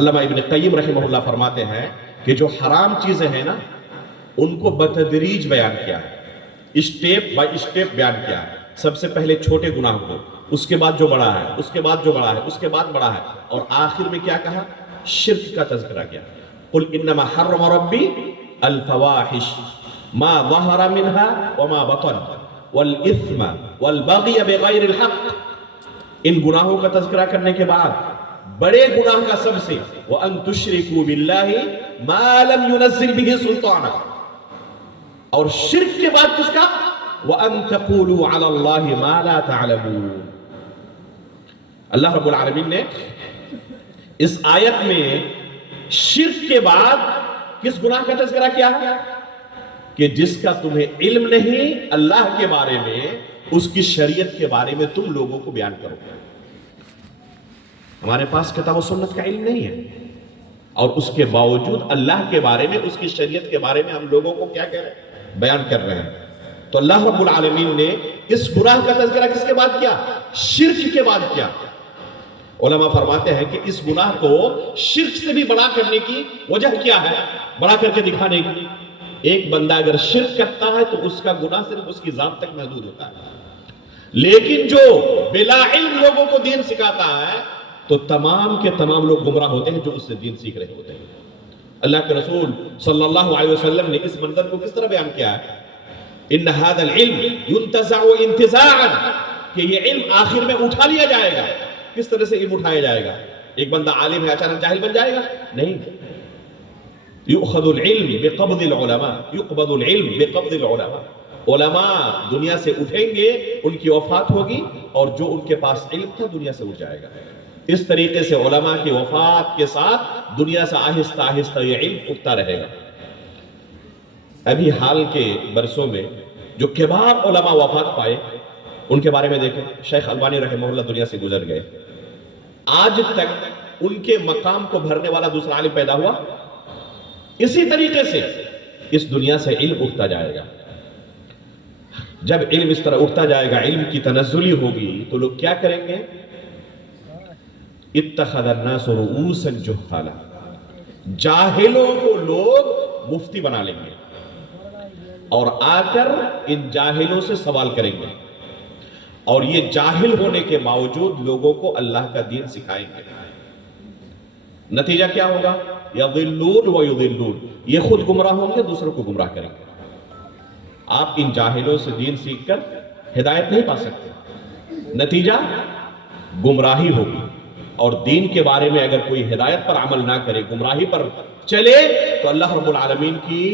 علامہ ابن قیم رحمہ اللہ فرماتے ہیں کہ جو حرام چیزیں ہیں نا ان کو بتدریج بیان کیا ہے، اسٹیپ بائی اسٹیپ بیان کیا ہے۔ سب سے پہلے چھوٹے گناہ کو، اس کے بعد جو بڑا ہے، اس کے بعد جو بڑا ہے، اس کے بعد بڑا ہے، اور آخر میں کیا کہا؟ شرک کا تذکرہ کیا۔ قل انما حرم ربی الفواحش ما ظهر منها وما بطن والاثم والبغي بغیر الحق۔ ان گناہوں کا تذکرہ کرنے کے بعد بڑے گناہ کا سب سے وَأَن تُشْرِكُوا بِاللَّهِ مَا لَمْ يُنَزِّلْ بِهِ سُلْطَانًا، اور شرک کے بعد کس کا؟ وَأَن تَقُولُوا عَلَى اللَّهِ مَا لَا تَعْلَمُونَ۔ اللہ رب العالمین نے اس آیت میں شرک کے بعد کس گناہ کا تذکرہ کیا ہے کہ جس کا تمہیں علم نہیں اللہ کے بارے میں، اس کی شریعت کے بارے میں تم لوگوں کو بیان کرو۔ ہمارے پاس کتاب و سنت کا علم نہیں ہے اور اس کے باوجود اللہ کے بارے میں، اس کی شریعت کے بارے میں ہم لوگوں کو کیا کہہ رہے ہیں؟ بیان کر رہے ہیں۔ تو اللہ رب العالمین نے اس گناہ کا تذکرہ کس کے بعد کیا؟ شرک کے بعد کیا۔ علماء فرماتے ہیں کہ اس گناہ کو شرک سے بھی بڑا کرنے کی وجہ کیا ہے؟ بڑا کر کے دکھانے کی، ایک بندہ اگر شرک کرتا ہے تو اس کا گناہ صرف اس کی ذات تک محدود ہوتا ہے، لیکن جو بلا علم لوگوں کو دین سکھاتا ہے تو تمام کے تمام لوگ گمراہ ہوتے ہیں جو اس سے دین سیکھ رہے ہوتے ہیں۔ اللہ کے رسول صلی اللہ علیہ وسلم نے اس منظر کو کس طرح بیان کیا ہے؟ ان هذا العلم ينتزع انتزاعا، کہ یہ علم آخر میں اٹھا لیا جائے گا۔ کس طرح سے علم اٹھایا جائے گا؟ ایک بندہ عالم ہے اچانک جاہل بن جائے گا؟ نہیں، یؤخذ العلم بقبض العلماء، یقبض العلم بقبض العلماء۔ علماء دنیا سے اٹھیں گے، ان کی وفات ہوگی اور جو ان کے پاس علم تھا دنیا سے اٹھ جائے گا۔ اس طریقے سے علماء کی وفات کے ساتھ دنیا سے آہستہ آہستہ یہ علم اٹھتا رہے گا۔ ابھی حال کے برسوں میں جو کبار علماء وفات پائے ان کے بارے میں دیکھیں، شیخ البانی رحمہ اللہ دنیا سے گزر گئے، آج تک ان کے مقام کو بھرنے والا دوسرا عالم پیدا ہوا؟ اسی طریقے سے اس دنیا سے علم اٹھتا جائے گا۔ جب علم اس طرح اٹھتا جائے گا، علم کی تنزلی ہوگی تو لوگ کیا کریں گے؟ اتخذ الناس رؤوسا جہالا، جاہلوں کو لوگ مفتی بنا لیں گے اور آ کر ان جاہلوں سے سوال کریں گے، اور یہ جاہل ہونے کے باوجود لوگوں کو اللہ کا دین سکھائیں گے۔ نتیجہ کیا ہوگا؟ یضلون ویضلون، یہ خود گمراہ ہوں گے، دوسروں کو گمراہ کریں گے۔ آپ ان جاہلوں سے دین سیکھ کر ہدایت نہیں پا سکتے، نتیجہ گمراہی ہوگی۔ اور دین کے بارے میں اگر کوئی ہدایت پر عمل نہ کرے، گمراہی پر چلے، تو اللہ رب العالمین کی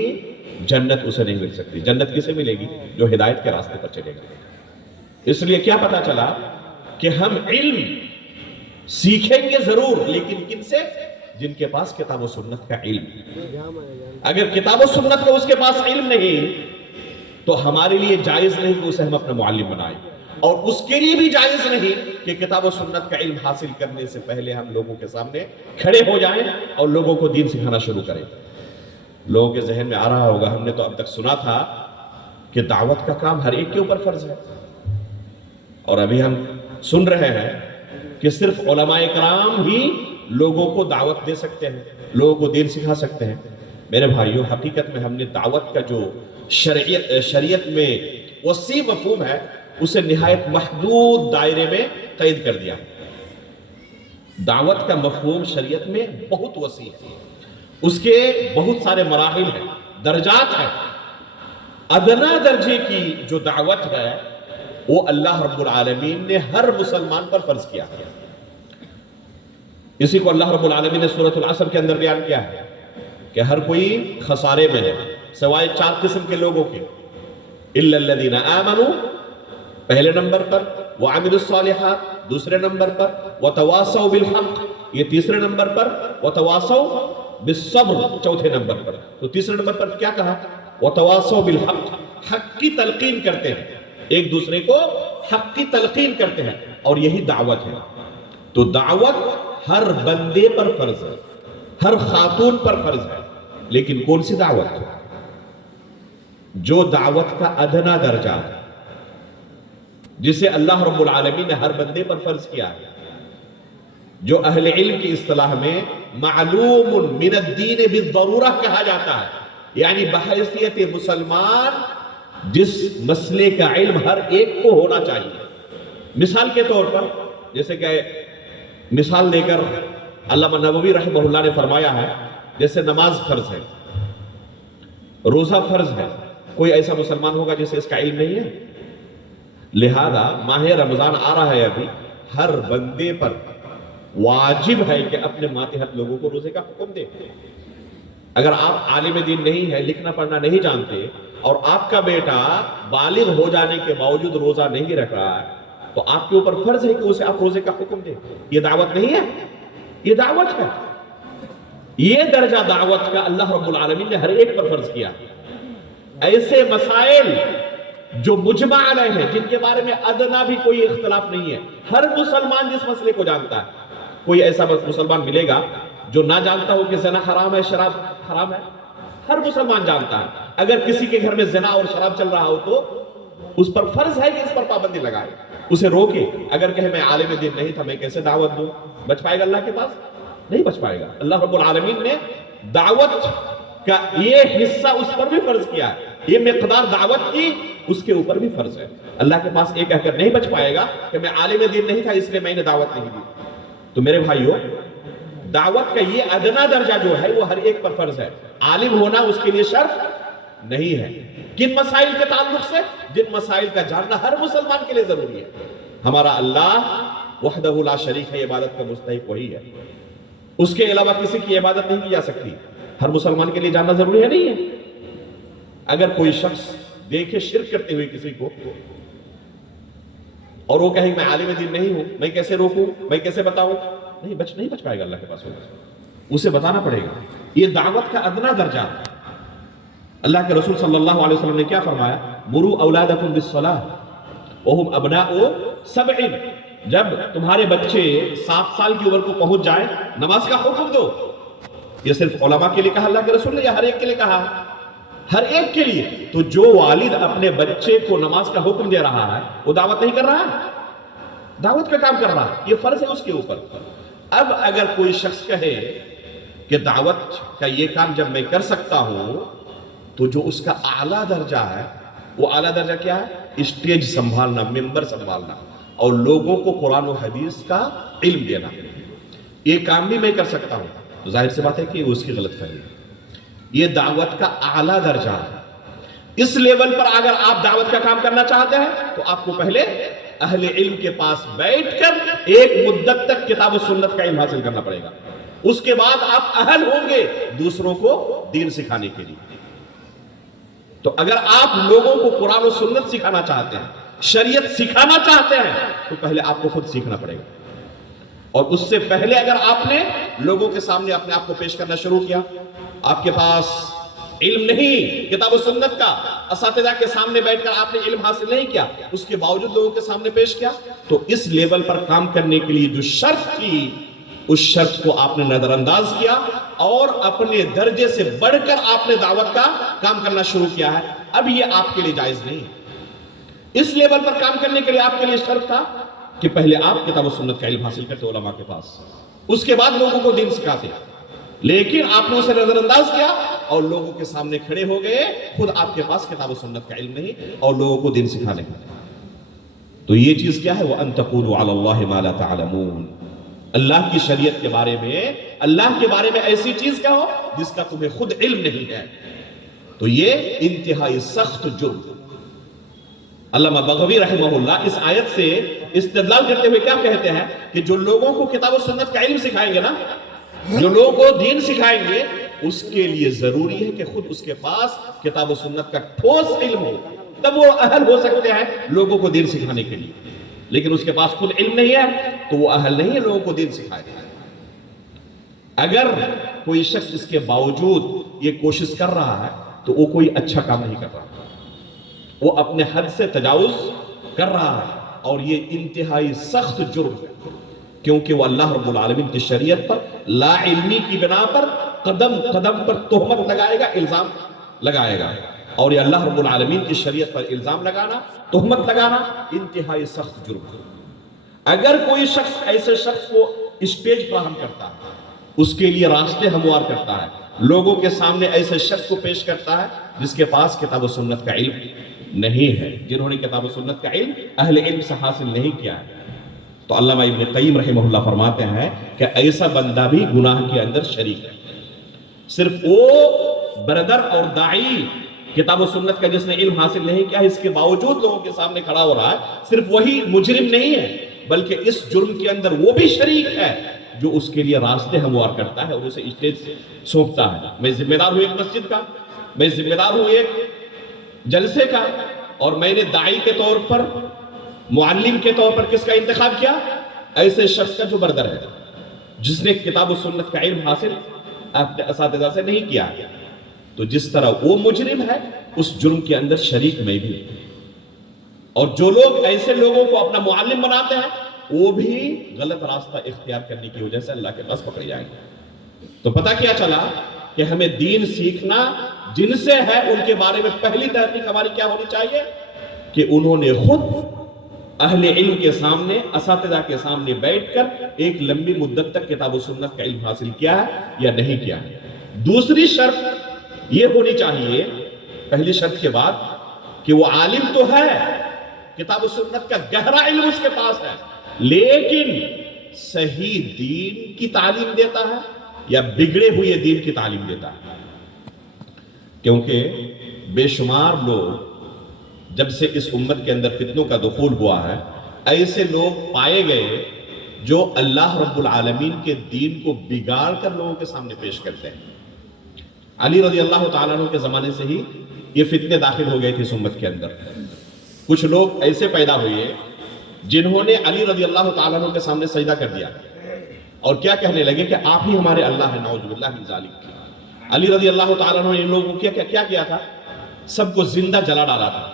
جنت اسے نہیں مل سکتی۔ جنت کسے ملے گی؟ جو ہدایت کے راستے پر چلے گا۔ اس لیے کیا پتا چلا کہ ہم علم سیکھیں گے ضرور، لیکن کن سے؟ جن کے پاس کتاب و سنت کا علم۔ اگر کتاب و سنت کا اس کے پاس علم نہیں تو ہمارے لیے جائز نہیں کہ اسے ہم اپنا معلم بنائیں، اور اس کے لیے بھی جائز نہیں کہ کتاب و سنت کا علم حاصل کرنے سے پہلے ہم لوگوں کے سامنے کھڑے ہو جائیں اور لوگوں کو دین سکھانا شروع کریں۔ لوگوں کے ذہن میں آ رہا ہوگا، ہم نے تو اب تک سنا تھا کہ دعوت کا کام ہر ایک کے اوپر فرض ہے، اور ابھی ہم سن رہے ہیں کہ صرف علماء کرام ہی لوگوں کو دعوت دے سکتے ہیں، لوگوں کو دین سکھا سکتے ہیں۔ میرے بھائیوں، حقیقت میں ہم نے دعوت کا جو شریعت میں وسیع مفہوم ہے اسے نہایت محدود دائرے میں قید کر دیا۔ دعوت کا مفہوم شریعت میں بہت وسیع ہے، اس کے بہت سارے مراحل ہیں، درجات ہیں۔ ادنا درجے کی جو دعوت ہے وہ اللہ رب العالمین نے ہر مسلمان پر فرض کیا ہے۔ اسی کو اللہ رب العالمین نے سورۃ العصر کے اندر بیان کیا ہے کہ ہر کوئی خسارے میں ہے سوائے 4 قسم کے لوگوں کے، الا الذین آمنوا پہلے نمبر پر، وعملوا الصالحات دوسرے نمبر پر، وتواصوا بالحق یہ تیسرے نمبر پر، وتواصوا بالصبر چوتھے نمبر پر۔ تو تیسرے نمبر پر کیا کہا؟ وتواصوا بالحق، حق کی تلقین کرتے ہیں، ایک دوسرے کو حق کی تلقین کرتے ہیں، اور یہی دعوت ہے۔ تو دعوت ہر بندے پر فرض ہے، ہر خاتون پر فرض ہے، لیکن کون سی دعوت؟ جو دعوت کا ادنا درجہ ہے، جسے اللہ رب العالمین نے ہر بندے پر فرض کیا ہے، جو اہل علم کی اصطلاح میں معلوم من الدین بالضرورہ کہا جاتا ہے، یعنی بحیثیت مسلمان جس مسئلے کا علم ہر ایک کو ہونا چاہیے۔ مثال کے طور پر، جیسے کہ مثال لے کر علامہ نووی رحمہ اللہ نے فرمایا ہے، جیسے نماز فرض ہے، روزہ فرض ہے، کوئی ایسا مسلمان ہوگا جسے اس کا علم نہیں ہے؟ لہذا ماہ رمضان آ رہا ہے، ابھی ہر بندے پر واجب ہے کہ اپنے ماتحت لوگوں کو روزے کا حکم دے۔ اگر آپ عالم دین نہیں ہے، لکھنا پڑھنا نہیں جانتے، اور آپ کا بیٹا بالغ ہو جانے کے باوجود روزہ نہیں رکھ رہا ہے، تو آپ کے اوپر فرض ہے کہ اسے آپ روزے کا حکم دیں. یہ دعوت نہیں ہے، یہ دعوت ہے. یہ درجہ دعوت کا اللہ رب العالمین نے ہر ایک پر فرض کیا. ایسے مسائل جو مجمع علیہ ہیں، جن کے بارے میں ادنا بھی کوئی اختلاف نہیں ہے، ہر مسلمان جس مسئلے کو جانتا ہے. کوئی ایسا مسلمان ملے گا جو نہ جانتا ہو کہ زنا حرام ہے، شراب حرام ہے؟ ہر مسلمان جانتا ہے. اگر کسی کے گھر میں زنا اور شراب چل رہا ہو تو اس پر فرض ہے کہ اس پر پابندی لگائے، اسے روکے. اگر کہے میں عالم دین نہیں تھا، میں کیسے دعوت دوں؟ بچ پائے گا اللہ کے پاس؟ نہیں بچ پائے گا. اللہ رب العالمین نے دعوت کا یہ حصہ اس پر بھی فرض کیا ہے. یہ مقدار دعوت کی اس کے اوپر بھی فرض ہے. اللہ کے پاس ایک کہہ کر نہیں بچ پائے گا کہ میں عالم دین نہیں تھا اس لیے میں نے دعوت نہیں دی. تو میرے بھائیو، دعوت کا یہ ادنا درجہ جو ہے وہ ہر ایک پر فرض ہے. عالم ہونا اس کے لیے شرط نہیں ہے. کن مسائل کے تعلق سے؟ جن مسائل کا جاننا ہر مسلمان کے لیے ضروری ہے. ہمارا اللہ وحدہ لا شریک ہے، عبادت کا مستحق وہی ہے، اس کے علاوہ کسی کی عبادت نہیں کی جا سکتی. ہر مسلمان کے لیے جاننا ضروری ہے نہیں ہے؟ اگر کوئی شخص دیکھے شرک کرتے ہوئے کسی کو اور وہ کہے میں عالم دین نہیں ہوں، میں کیسے روکوں، میں کیسے بتاؤں؟ نہیں بچ پائے گا اللہ کے پاس. اسے بتانا پڑے گا. یہ دعوت کا ادنا درجہ. اللہ کے رسول صلی اللہ علیہ وسلم نے کیا فرمایا؟ مروا اولادکم بالصلاۃ وہم ابناء 7. جب تمہارے بچے 7 سال کی عمر کو پہنچ جائیں نماز کا حکم دو. یہ صرف علماء کے لیے کہا اللہ کے رسول نے یا ہر ایک کے لیے کہا؟ ہر ایک کے لیے. تو جو والد اپنے بچے کو نماز کا حکم دے رہا ہے وہ دعوت نہیں کر رہا ہے، دعوت کا کام کر رہا ہے. یہ فرض ہے اس کے اوپر. اب اگر کوئی شخص کہے کہ دعوت کا یہ کام جب میں کر سکتا ہوں تو جو اس کا اعلیٰ درجہ ہے، وہ اعلیٰ درجہ کیا ہے؟ اسٹیج سنبھالنا، ممبر سنبھالنا اور لوگوں کو قرآن و حدیث کا علم دینا. یہ کام بھی میں کر سکتا ہوں. تو ظاہر سی بات ہے کہ اس کی غلط فہمی ہے. یہ دعوت کا اعلیٰ درجہ ہے. اس لیول پر اگر آپ دعوت کا کام کرنا چاہتے ہیں تو آپ کو پہلے اہل علم کے پاس بیٹھ کر ایک مدت تک کتاب و سنت کا علم حاصل کرنا پڑے گا. اس کے بعد آپ اہل ہوں گے دوسروں کو دین سکھانے کے لیے. تو اگر آپ لوگوں کو قرآن و سنت سکھانا چاہتے ہیں، شریعت سکھانا چاہتے ہیں، تو پہلے آپ کو خود سیکھنا پڑے گا. اور اس سے پہلے اگر آپ نے لوگوں کے سامنے اپنے آپ کو پیش کرنا شروع کیا، آپ کے پاس علم نہیں کتاب و سنت کا، اساتذہ کے سامنے بیٹھ کر آپ نے علم حاصل نہیں کیا، اس کے باوجود لوگوں کے سامنے پیش کیا، تو اس لیول پر کام کرنے کے لیے جو شرط تھی اس شرط کو آپ نے نظر انداز کیا اور اپنے درجے سے بڑھ کر آپ نے دعوت کا کام کرنا شروع کیا ہے. اب یہ آپ کے لیے جائز نہیں ہے. اس لیول پر کام کرنے کے لیے آپ کے لیے شرط تھا کہ پہلے آپ کتاب و سنت کا علم حاصل کرتے علماء کے پاس، اس کے بعد لوگوں کو دین سکھاتے. لیکن آپ نے اسے نظر انداز کیا اور لوگوں کے سامنے کھڑے ہو گئے، خود آپ کے پاس کتاب و سنت کا علم نہیں اور لوگوں کو دین سکھانے کا. تو یہ چیز کیا ہے؟ وَأَن تَقُولُوا عَلَى اللَّهِ مَا لَا تَعْلَمُونَ. اللہ کی شریعت کے بارے میں، اللہ کے بارے میں ایسی چیز کہو جس کا تمہیں خود علم نہیں ہے. تو یہ انتہائی سخت جرم. علامہ بغوی رحمہ اللہ اس آیت سے استدلال کرتے ہوئے کیا کہتے ہیں کہ جو لوگوں کو کتاب و سنت کا علم سکھائیں گے نا، جو لوگوں کو دین سکھائیں گے، اس کے لیے ضروری ہے کہ خود اس کے پاس کتاب و سنت کا ٹھوس علم ہو، تب وہ اہل ہو سکتے ہیں لوگوں کو دین سکھانے کے لیے. لیکن اس کے پاس خود علم نہیں ہے تو وہ اہل نہیں ہے لوگوں کو دین سکھائے. اگر کوئی شخص اس کے باوجود یہ کوشش کر رہا ہے تو وہ کوئی اچھا کام نہیں کر رہا، وہ اپنے حد سے تجاوز کر رہا ہے اور یہ انتہائی سخت جرم ہے، کیونکہ وہ اللہ رب العالمین کی شریعت پر لا علمی کی بنا پر قدم قدم پر تہمت لگائے گا، الزام لگائے گا. اور یہ اللہ رب العالمین کی شریعت پر الزام لگانا، تہمت لگانا انتہائی سخت جرم ہے. اگر کوئی شخص ایسے شخص کو اسٹیج فراہم کرتا ہے، اس کے لیے راستے ہموار کرتا ہے، لوگوں کے سامنے ایسے شخص کو پیش کرتا ہے جس کے پاس کتاب و سنت کا علم نہیں ہے، جنہوں نے کتاب و سنت کا علم اہل علم سے حاصل نہیں کیا ہے، تو علامہ ابن قیم رحمہ اللہ فرماتے ہیں کہ ایسا بندہ بھی گناہ کے اندر شریک ہے. صرف وہ بردر اور داعی کتاب و سنت کا جس نے علم حاصل نہیں کیا، اس کے باوجود لوگوں کے سامنے کھڑا ہو رہا ہے، صرف وہی مجرم نہیں ہے بلکہ اس جرم کے اندر وہ بھی شریک ہے جو اس کے لیے راستے ہموار کرتا ہے اور اسے اسٹیج سونپتا ہے. میں ذمہ دار ہوں ایک مسجد کا، میں ذمہ دار ہوں ایک جلسے کا، اور میں نے داعی کے طور پر معلم کے طور پر کس کا انتخاب کیا؟ ایسے شخص کا جو برادر ہے، جس نے کتاب و سنت کا علم حاصل اپنے اساتذہ سے نہیں کیا. تو جس طرح وہ مجرم ہے، اس جرم کے اندر شریک میں بھی. اور جو لوگ ایسے لوگوں کو اپنا معلم بناتے ہیں، وہ بھی غلط راستہ اختیار کرنے کی وجہ سے اللہ کے پاس پکڑے جائیں گے. تو پتہ کیا چلا کہ ہمیں دین سیکھنا جن سے ہے ان کے بارے میں پہلی تحقیق ہماری کیا ہونی چاہیے کہ انہوں نے خود اہل علم کے سامنے، اساتذہ کے سامنے بیٹھ کر ایک لمبی مدت تک کتاب و سنت کا علم حاصل کیا ہے یا نہیں کیا ہے. دوسری شرط یہ ہونی چاہیے پہلی شرط کے بعد کہ وہ عالم تو ہے، کتاب و سنت کا گہرا علم اس کے پاس ہے، لیکن صحیح دین کی تعلیم دیتا ہے یا بگڑے ہوئے دین کی تعلیم دیتا ہے. کیونکہ بے شمار لوگ جب سے اس امت کے اندر فتنوں کا دخول ہوا ہے، ایسے لوگ پائے گئے جو اللہ رب العالمین کے دین کو بگاڑ کر لوگوں کے سامنے پیش کرتے ہیں. علی رضی اللہ تعالیٰ عنہ کے زمانے سے ہی یہ فتنے داخل ہو گئے تھے اس امت کے اندر. کچھ لوگ ایسے پیدا ہوئے جنہوں نے علی رضی اللہ تعالیٰ عنہ کے سامنے سجدہ کر دیا اور کیا کہنے لگے کہ آپ ہی ہمارے اللہ ہیں، نعوذ باللہ من ذالک. علی رضی اللہ تعالیٰ عنہ نے ان لوگوں کو کیا کیا تھا؟ سب کو زندہ جلا ڈالا تھا.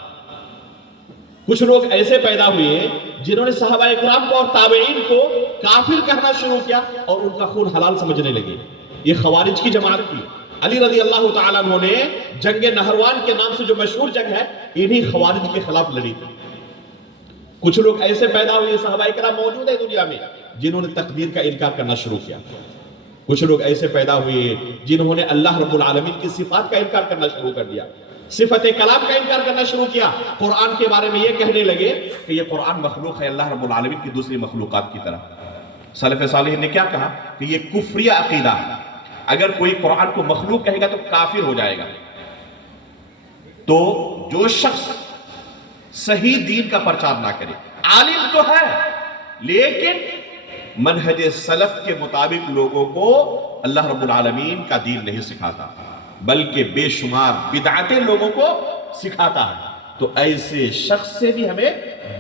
کچھ لوگ ایسے پیدا ہوئے جنہوں نے صحابہ اکرام کو اور تابعین کو کافر کہنا شروع کیا اور ان کا خون حلال سمجھنے لگے. یہ خوارج کی جماعت تھی. علی رضی اللہ تعالیٰ عنہ نے جنگ نہروان کے نام سے جو مشہور جنگ ہے، انہی خوارج کے خلاف لڑی تھی. کچھ لوگ ایسے پیدا ہوئے، صحابہ اکرام موجود ہیں دنیا میں، جنہوں نے تقدیر کا انکار کرنا شروع کیا. کچھ لوگ ایسے پیدا ہوئے جنہوں نے اللہ رب العالمین کی صفات کا انکار کرنا شروع کر دیا، صفت کلام کا انکار کرنا شروع کیا. قرآن کے بارے میں یہ کہنے لگے کہ یہ قرآن مخلوق ہے اللہ رب العالمین کی دوسری مخلوقات کی طرح. سلف صالح نے کیا کہا کہ یہ کفریہ عقیدہ ہے، اگر کوئی قرآن کو مخلوق کہے گا تو کافر ہو جائے گا. تو جو شخص صحیح دین کا پرچار نہ کرے، عالم تو ہے لیکن منہج سلف کے مطابق لوگوں کو اللہ رب العالمین کا دین نہیں سکھاتا بلکہ بے شمار بدعتیں لوگوں کو سکھاتا ہے، تو ایسے شخص سے بھی ہمیں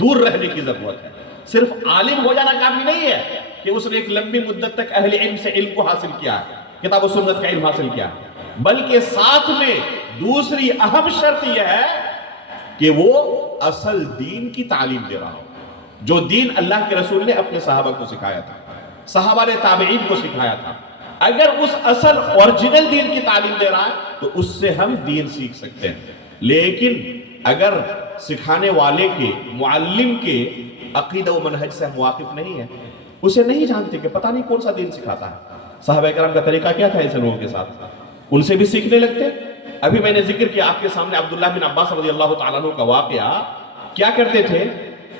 دور رہنے کی ضرورت ہے. صرف عالم ہو جانا کافی نہیں ہے کہ اس نے ایک لمبی مدت تک اہل علم سے علم کو حاصل کیا ہے، کتاب و سنت کا علم حاصل کیا ہے، بلکہ ساتھ میں دوسری اہم شرط یہ ہے کہ وہ اصل دین کی تعلیم دے رہا ہو، جو دین اللہ کے رسول نے اپنے صحابہ کو سکھایا تھا، صحابہ نے تابعین کو سکھایا تھا. اگر اس اصل اوریجنل دین کی تعلیم دے رہا ہے تو اس سے ہم دین سیکھ سکتے ہیں. لیکن اگر سکھانے والے کے، معلم کے عقیدہ و منہج سے ہم واقف نہیں ہیں، اسے نہیں جانتے کہ پتہ نہیں کون سا دین سکھاتا ہے. صحابہ کرام کا طریقہ کیا تھا ایسے لوگوں کے ساتھ؟ ان سے بھی سیکھنے لگتے. ابھی میں نے ذکر کیا آپ کے سامنے عبداللہ بن عباس رضی اللہ تعالیٰ عنہ کا واقعہ. کیا کرتے تھے؟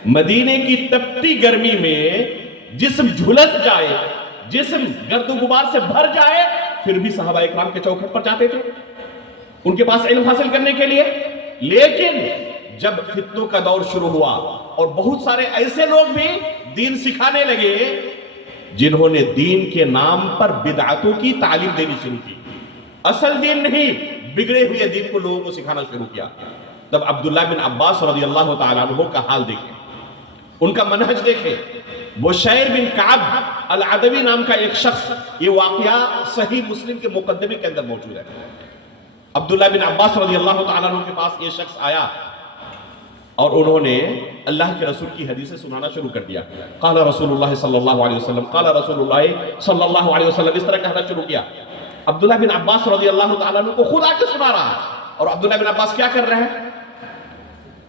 مدینے کی تپتی گرمی میں جسم جھلس جائے، جسم گرد و غبار سے بھر جائے، پھر بھی صحابہ اکرام کے چوکھٹ پر جاتے تھے ان کے پاس علم حاصل کرنے کے لیے. لیکن جب فتنوں کا دور شروع ہوا اور بہت سارے ایسے لوگ بھی دین سکھانے لگے جنہوں نے دین کے نام پر بدعتوں کی تعلیم دینی شروع کی، اصل دین نہیں، بگڑے ہوئے دین کو لوگوں کو سکھانا شروع کیا، تب عبداللہ بن عباس رضی اللہ تعالیٰ عنہ کا حال دیکھیں، ان کا منہج دیکھیں. بشیر بن کعب العدوی نام کا ایک شخص، یہ واقعہ صحیح مسلم کے مقدمے کے اندر موجود ہے. عبداللہ بن عباس رضی اللہ تعالیٰ عنہ کے پاس یہ شخص آیا اور انہوں نے اللہ کے رسول کی حدیثیں سنانا شروع کر دیا. قال رسول اللہ صلی اللہ علیہ وسلم، قال رسول اللہ صلی اللہ علیہ وسلم، اس طرح کہنا شروع کیا. عبداللہ بن عباس رضی اللہ تعالیٰ عنہ کو خود آ کے سنا رہا ہے اور عبداللہ بن عباس کیا کر رہے ہیں؟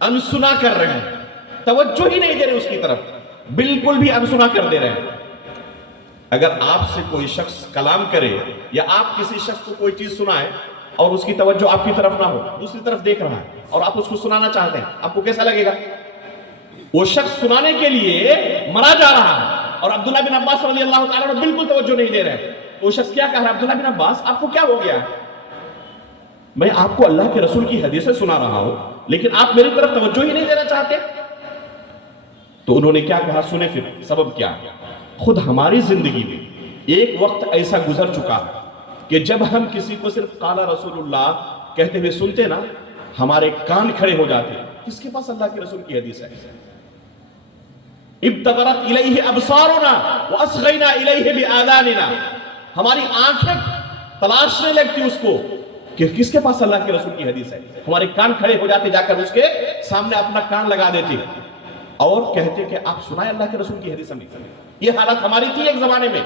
انسنا کر رہے ہیں، توجہ ہی نہیں دے رہے اس کی طرف، بالکل بھی انسنا کر دے رہے ہیں. اگر آپ سے کوئی شخص کلام کرے یا آپ کسی شخص کو کوئی چیز سنائے اور اس کی توجہ آپ کی طرف نہ ہو، دوسری طرف دیکھ رہا ہے اور آپ اس کو سنانا چاہتے ہیں، آپ کو کیسا لگے گا؟ وہ شخص سنانے کے لیے مرا جا رہا ہے اور عبداللہ بن عباس رضی اللہ تعالیٰ عنہ بالکل توجہ نہیں دے رہے. وہ شخص کیا کہہ رہا ہے؟ عبداللہ بن عباس آپ کو کیا ہو گیا؟ میں آپ کو اللہ کے رسول کی حدیثیں سنا رہا ہوں لیکن آپ میری طرف توجہ ہی نہیں دینا چاہتے. تو انہوں نے کیا کہا؟ سنے پھر سبب کیا. خود ہماری زندگی میں ایک وقت ایسا گزر چکا ہے کہ جب ہم کسی کو صرف قال رسول اللہ کہتے ہوئے سنتے نا، ہمارے کان کھڑے ہو جاتے، کس کے پاس اللہ کے رسول کی حدیث ہے؟ ابتدرت الیہ ابصارنا واسغینا الیہ بآذاننا، ہماری آنکھیں تلاشنے لگتی اس کو کہ کس کے پاس اللہ کے رسول کی حدیث ہے، ہمارے کان کھڑے ہو جاتے، جا کر اس کے سامنے اپنا کان لگا دیتے اور کہتے کہ آپ سنائیں اللہ کے رسول کی حدیث ہم نہیں سنیں۔ یہ حالت ہماری تھی ایک زمانے میں،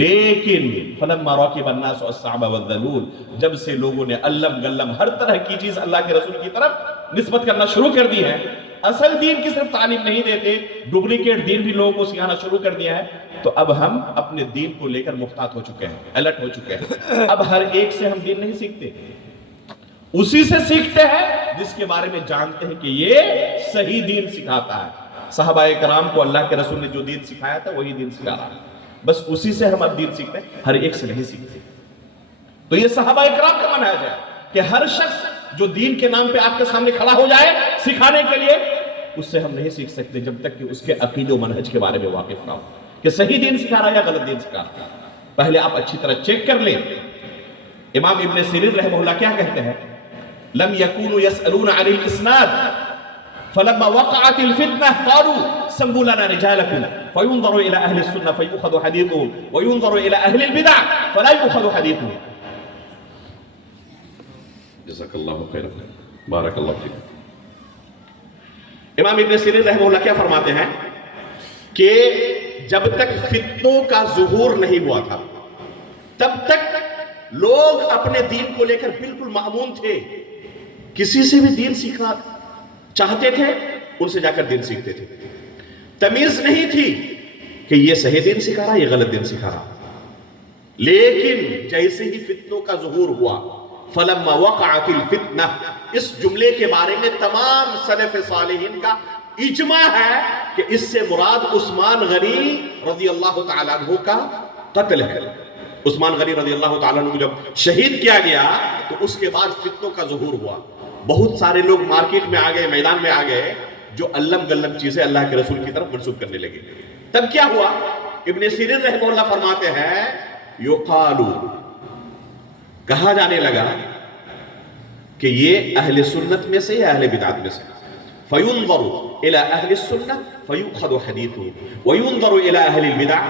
لیکن فلما راکب الناس الصعب والذلول، جب سے لوگوں نے علم گلم ہر طرح کی چیز اللہ کے رسول کی طرف نسبت کرنا شروع کر دی ہے، اصل دین کی صرف تعلیم نہیں دیتے، ڈپلیکیٹ دین بھی لوگوں کو سکھانا شروع کر دیا ہے، تو اب ہم اپنے دین کو لے کر محتاط ہو چکے ہیں، الرٹ ہو چکے ہیں۔ اب ہر ایک سے ہم دین نہیں سیکھتے، اسی سے سیکھتے ہیں جس کے بارے میں جانتے ہیں کہ یہ صحیح دین سکھاتا ہے۔ صحابہ کرام کو اللہ کے رسول نے جو دین سکھایا تھا وہی دین سکھا رہا ہے، بس اسی سے ہم اب دین سیکھتے ہیں، ہر ایک سے نہیں سیکھتے۔ تو یہ صحابہ کرام کا منہج ہے کہ ہر شخص جو دین کے نام پہ آپ کے سامنے کھڑا ہو جائے سکھانے کے لیے، اس سے ہم نہیں سیکھ سکتے جب تک کہ اس کے عقیدے و منہج کے بارے میں واقف نہ ہو کہ صحیح دین سکھا رہا ہے یا غلط دین سکھا رہا ہے۔ پہلے آپ اچھی طرح چیک کر لیں۔ امام ابن سیرین رحمہ اللہ کیا کہتے ہیں؟ لم يكونوا يسألون عن الاسناد فلما وقعت الفتنة قالوا سموا لنا رجالكم فينظر إلى أهل السنة فيؤخذ حديثهم وينظر إلى أهل البدع فلا يؤخذ حديثهم۔ جزاک اللہ خیر، بارک اللہ فیک۔ امام ابن سیرین رحمہ اللہ کیا فرماتے ہیں کہ جب تک فتنوں کا ظہور نہیں ہوا تھا تب تک لوگ اپنے دین کو لے کر بالکل مأمون تھے، کسی سے بھی دین سیکھنا چاہتے تھے ان سے جا کر دین سیکھتے تھے، تمیز نہیں تھی کہ یہ صحیح دین سکھا رہا یہ غلط دین سکھا رہا۔ لیکن جیسے ہی فتنوں کا ظہور ہوا، فلما وقعت الفتنہ، اس جملے کے بارے میں تمام سلف صالحین کا اجماع ہے کہ اس سے مراد عثمان غنی رضی اللہ تعالیٰ عنہ کا قتل ہے۔ عثمان غنی رضی اللہ تعالیٰ عنہ کو جب شہید کیا گیا تو اس کے بعد فتنوں کا ظہور ہوا، بہت سارے لوگ مارکیٹ میں آ گئے، میدان میں آ گئے، جو علم گلم چیزیں اللہ کے رسول کی طرف منسوب کرنے لگے۔ تب کیا ہوا؟ ابن سیرین رحمہ اللہ فرماتے ہیں یقالو، کہا جانے لگا کہ یہ اہل سنت میں سے یا اہل بدعت میں سے، فینظر الی اہل السنت فیؤخذ حدیثہ وینظر الی اہل البدع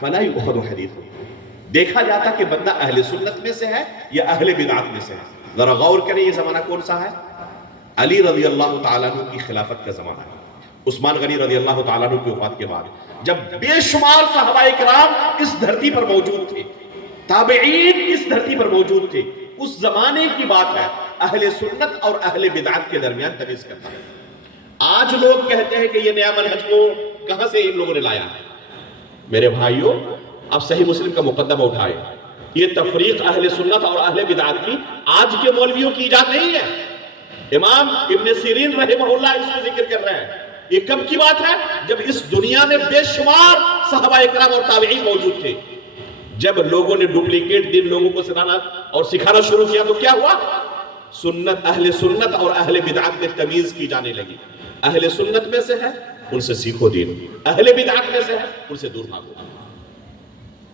فلا یؤخذ حدیثہ۔ دیکھا جاتا کہ بندہ اہل سنت میں سے ہے یا اہل بدعت میں سے ہے۔ ذرا غور کریں یہ زمانہ کون سا ہے؟ علی رضی اللہ تعالیٰ عنہ کی خلافت کا زمانہ ہے، عثمان غنی رضی اللہ تعالیٰ عنہ کی وفات کے بعد، جب بے شمار صحابہ کرام اس دھرتی پر موجود تھے، تابعین اس دھرتی پر موجود تھے، اس زمانے کی بات ہے۔ اہل سنت اور اہل بدعت کے درمیان تمیز کرتا ہے۔ آج لوگ کہتے ہیں کہ یہ نیا منہج کو کہاں سے ان لوگوں نے لایا ہے؟ میرے بھائیوں، آپ صحیح مسلم کا مقدمہ اٹھائے، یہ تفریق اہل سنت اور اہل بدعت کی آج کے مولویوں کی ایجاد نہیں ہے۔ امام ابن سیرین رحمہ اللہ اس کو ذکر کر رہے ہیں۔ یہ کب کی بات ہے؟ جب اس دنیا میں بے شمار صحابہ اکرام اور تابعین موجود تھے۔ جب لوگوں نے ڈپلیکیٹ دین لوگوں کو سنانا اور سکھانا شروع کیا تو کیا ہوا؟ اہل سنت اور اہل بدعت میں تمیز کی جانے لگی۔ اہل سنت میں سے ہے ان سے سیکھو دین، اہل بدعت میں سے ہے ان سے دور بھاگو۔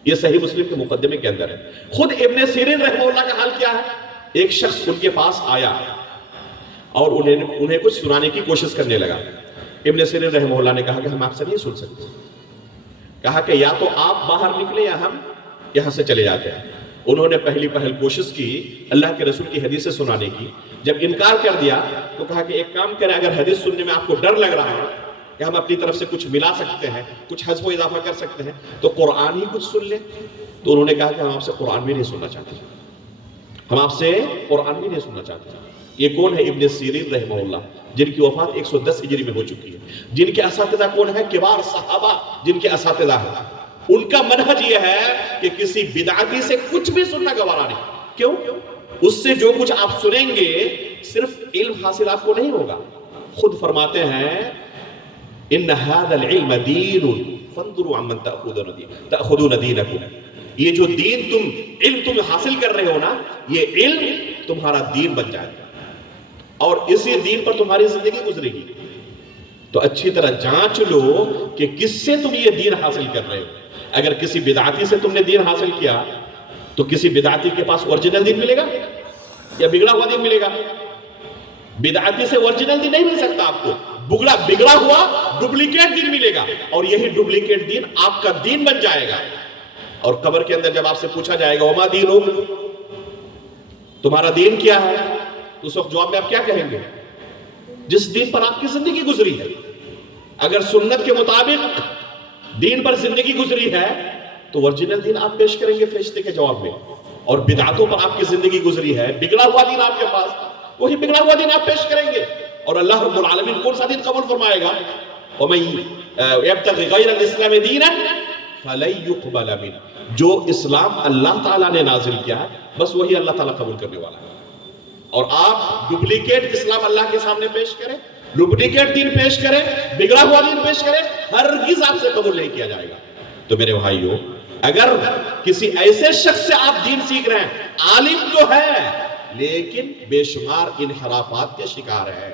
یہ صحیح مسلم کے مقدمے کے اندر ہے۔ خود ابن سیرین رحمہ اللہ کا حال کیا ہے؟ ایک شخص ان کے پاس آیا اور انہیں کچھ سنانے کی کوشش کرنے لگا۔ ابن سیرین رحمہ اللہ نے کہا کہ ہم آپ سے نہیں سن سکتے۔ کہا کہ یا تو آپ باہر نکلے یا ہم یہاں سے چلے جاتے ہیں۔ انہوں نے پہلی کوشش کی اللہ کے رسول کی حدیثیں سنانے کی۔ جب انکار کر دیا تو کہا کہ ایک کام کریں، اگر حدیث سننے میں آپ کو ڈر لگ رہا ہے کہ ہم اپنی طرف سے کچھ ملا سکتے ہیں، کچھ حذف و اضافہ کر سکتے ہیں، تو قرآن ہی کچھ سن لیں۔ تو انہوں نے کہا کہ ہم آپ سے قرآن بھی نہیں سننا چاہتے، ہم آپ سے قرآن بھی نہیں سننا چاہتے۔ یہ کون ہے؟ ابن سیرین رحمہ اللہ، جن کی وفات 110 ہجری میں ہو چکی ہے، جن کے اساتذہ کون ہیں؟ کبار صحابہ جن کے اساتذہ ہیں۔ ان کا منہج یہ ہے کہ کسی بدعتی سے کچھ بھی سننا گوارا نہیں۔ کیوں؟ اس سے جو کچھ آپ سنیں گے صرف علم حاصل آپ کو نہیں ہوگا۔ خود فرماتے ہیں ان هذا العلم دین فانظروا عمن تأخذون دینکم۔ یہ جو دین علم تم حاصل کر رہے ہو نا، یہ علم تمہارا دین بن جائے گا اور اسی دین پر تمہاری زندگی گزرے گی۔ تو اچھی طرح جانچ لو کہ کس سے تم یہ دین حاصل کر رہے ہو۔ اگر کسی بدعتی سے تم نے دین حاصل کیا تو کسی بدعتی کے پاس اوریجنل دین ملے گا یا بگڑا ہوا دین ملے گا؟ بدعتی سے اوریجنل دین نہیں مل سکتا آپ کو، بگڑا ہوا ڈپلیکیٹ دین ملے گا، اور یہی ڈپلیکیٹ دین آپ کا دین بن جائے گا. اور قبر کے اندر جب آپ سے پوچھا جائے گا وما دینک، تمہارا دین کیا ہے، تو اس وقت جواب میں آپ کیا کہیں گے؟ جس دین پر آپ کی زندگی گزری ہے. اگر سنت کے مطابق دین پر زندگی گزری ہے تو ورجنل دین آپ پیش کریں گے فرشتے کے جواب میں، اور بدعتوں پر آپ کی زندگی گزری ہے، بگڑا ہوا دین آپ کے پاس، وہی بگڑا ہوا دین آپ پیش کریں گے. اور اللہ رب العالمین کون سا دین قبول فرمائے گا؟ وَمَن يَبْتَغِ غَيْرَ الْإِسْلَامِ دِينًا فَلَن يُقْبَلَ مِنْهُ، جو اسلام اللہ تعالیٰ نے نازل کیا ہے بس وہی اللہ تعالیٰ قبول کرنے والا ہے. اور آپ ڈپلیکیٹ اسلام اللہ کے سامنے پیش کریں، ڈپلیکیٹ دین پیش کریں، بگڑا ہوا دین پیش کریں، ہرگز آپ سے قبول نہیں کیا جائے گا. تو میرے بھائیو، اگر کسی ایسے شخص سے آپ دین سیکھ رہے ہیں، عالم تو ہے لیکن بے شمار انحرافات کے شکار ہے،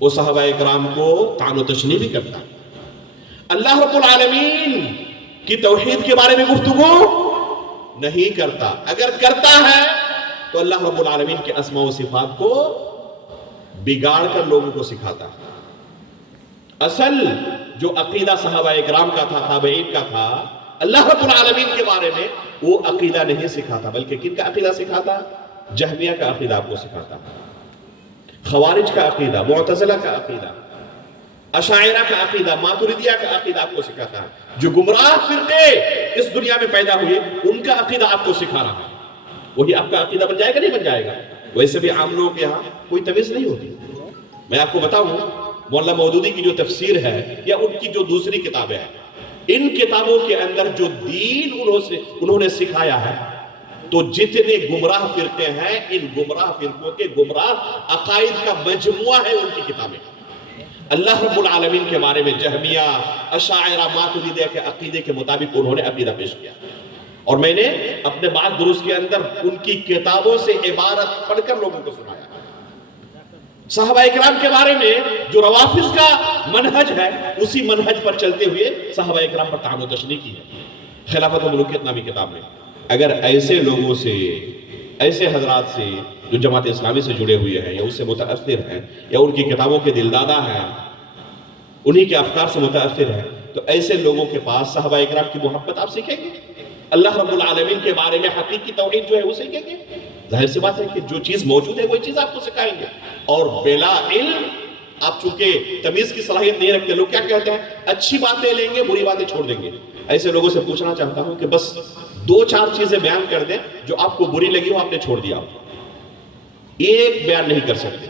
وہ صحابہ اکرام کو طعن و تشنیع بھی کرتا ہے، اللہ رب العالمین کی توحید کے بارے میں گفتگو نہیں کرتا. اگر کرتا ہے تو اللہ رب العالمین کے اسماء و صفات کو بگاڑ کر لوگوں کو سکھاتا ہے. اصل جو عقیدہ صحابہ اکرام کا تھا، تابعین کا تھا، اللہ رب العالمین کے بارے میں وہ عقیدہ نہیں سکھاتا، بلکہ کن کا عقیدہ سکھاتا؟ جہمیہ کا عقیدہ آپ کو سکھاتا، خوارج کا عقیدہ، معتزلہ کا عقیدہ، اشاعرہ کا عقیدہ، ماتریدیہ کا عقیدہ آپ کو سکھاتا ہے. جو گمراہ فرقے اس دنیا میں پیدا ہوئے ان کا عقیدہ آپ کو سکھا رہا ہے. وہی آپ کا عقیدہ بن جائے گا؟ نہیں بن جائے گا. ویسے بھی عام لوگوں کے یہاں کوئی تمیز نہیں ہوتی. میں آپ کو بتاؤں، مولانا مودودی کی جو تفسیر ہے یا ان کی جو دوسری کتابیں ہیں، ان کتابوں کے اندر جو دین انہوں نے سکھایا ہے، تو جتنے گمراہ فرقے ہیں ان گمراہ فرقوں کے گمراہ عقائد کا مجموعہ ہے ان کی کتابیں. اللہ رب العالمین کے بارے میں جہمیہ، اشاعرہ، ماتریدیہ کے عقیدے کے مطابق انہوں نے عقیدہ پیش کیا، اور میں نے اپنے بعض دروس کے اندر ان کی کتابوں سے عبارت پڑھ کر لوگوں کو سنایا. صحابہ اکرام کے بارے میں جو روافض کا منہج ہے اسی منہج پر چلتے ہوئے صحابہ اکرام پر طعن و تشنیع کی ہے. خلافت و ملوکیت نامی کتاب میں اگر ایسے لوگوں سے، ایسے حضرات سے جو جماعت اسلامی سے جڑے ہوئے ہیں یا اس سے متاثر ہیں یا ان کی کتابوں کے دلدادہ ہیں، انہی کے افکار سے متاثر ہیں، تو ایسے لوگوں کے پاس صحابہ اکرام کی محبت آپ سیکھیں گے؟ اللہ رب العالمین کے بارے میں حقیقی توحید جو ہے وہ سیکھیں گے؟ ظاہر سی بات ہے کہ جو چیز موجود ہے وہی چیز آپ کو سکھائیں گے. اور بلا علم آپ چونکہ تمیز کی صلاحیت نہیں رکھتے، لوگ کیا کہتے ہیں؟ اچھی باتیں لیں گے، بری باتیں چھوڑ دیں گے. ایسے لوگوں سے پوچھنا چاہتا ہوں کہ بس 2-4 چیزیں بیان کر دیں جو آپ کو بری لگی ہو، آپ نے چھوڑ دیا. ایک بیان نہیں کر سکتے.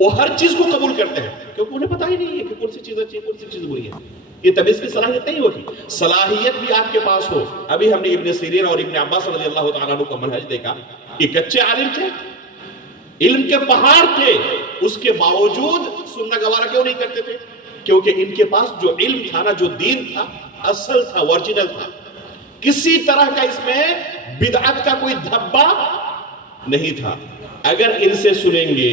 وہ ہر چیز کو قبول کرتے ہیں کیونکہ انہیں پتہ ہی نہیں ہے کہ کون سی چیز اچھی ہے، کون سی چیز بری ہے. یہ تمیز کی صلاحیت نہیں ہوتی. صلاحیت بھی آپ کے پاس ہو. ابھی ہم نے ابن سیرین اور ابن عباس رضی اللہ تعالیٰ عنہ کا منہج دیکھا کہ کچے عالم تھے، علم کے پہاڑ تھے، اس کے باوجود سننا گوارا کیوں نہیں کرتے تھے؟ کیونکہ ان کے پاس جو علم تھا نا، جو دین تھا، اصل تھا، ورجنل تھا. کسی طرح کا اس میں بدعت کا کوئی دھبا نہیں تھا. اگر ان سے سنیں گے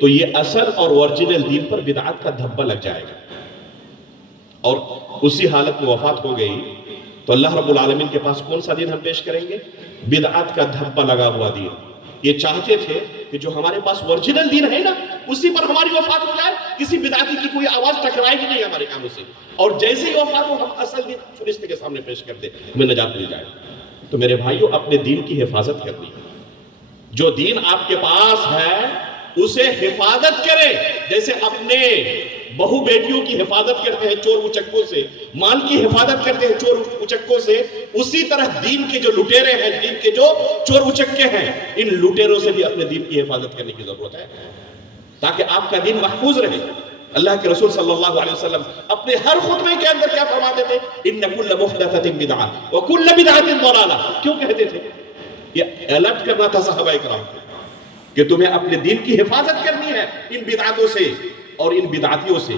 تو یہ اصل اور ورجنل دین پر بدعت کا دھبا لگ جائے گا، اور اسی حالت میں وفات ہو گئی تو اللہ رب العالمین کے پاس کون سا دین ہم پیش کریں گے؟ بدعت کا دھبا لگا ہوا دین. یہ چاہتے تھے کہ جو ہمارے پاس ورجنل دین ہے نا اسی پر ہماری وفات ہو جائے، کسی بدعتی کی کوئی آواز ٹکرائے گی نہیں ہمارے کانوں سے، اور جیسے ہی وفات ہو ہم اصل دین فرشتے کے سامنے پیش کر دیں، ہمیں نجات مل جائے. تو میرے بھائیو، اپنے دین کی حفاظت کرنی ہے. جو دین آپ کے پاس ہے اسے حفاظت کریں، جیسے اپنے بہو بیٹیوں کی حفاظت کرتے ہیں چور اچکوں سے، مال کی حفاظت کرتے ہیں چور اچکوں سے، اسی طرح دین کے جو لٹیرے ہیں، دین کے جو چور اچکے ہیں، ان لٹیروں سے بھی اپنے دین کی حفاظت کرنے کی ضرورت ہے تاکہ آپ کا دین محفوظ رہے. اللہ کے رسول صلی اللہ علیہ وسلم اپنے ہر خطبے کے اندر کیا فرماتے تھے؟ ان کل محدثۃ بدعہ وکل بدعۃ ضلالہ. کیوں کہتے تھے؟ یہ الرٹ کرنا تھا صحابہ اکرام کو کہ تمہیں اپنے دین کی حفاظت کرنی ہے ان بدعتوں سے اور ان بدعتیوں سے.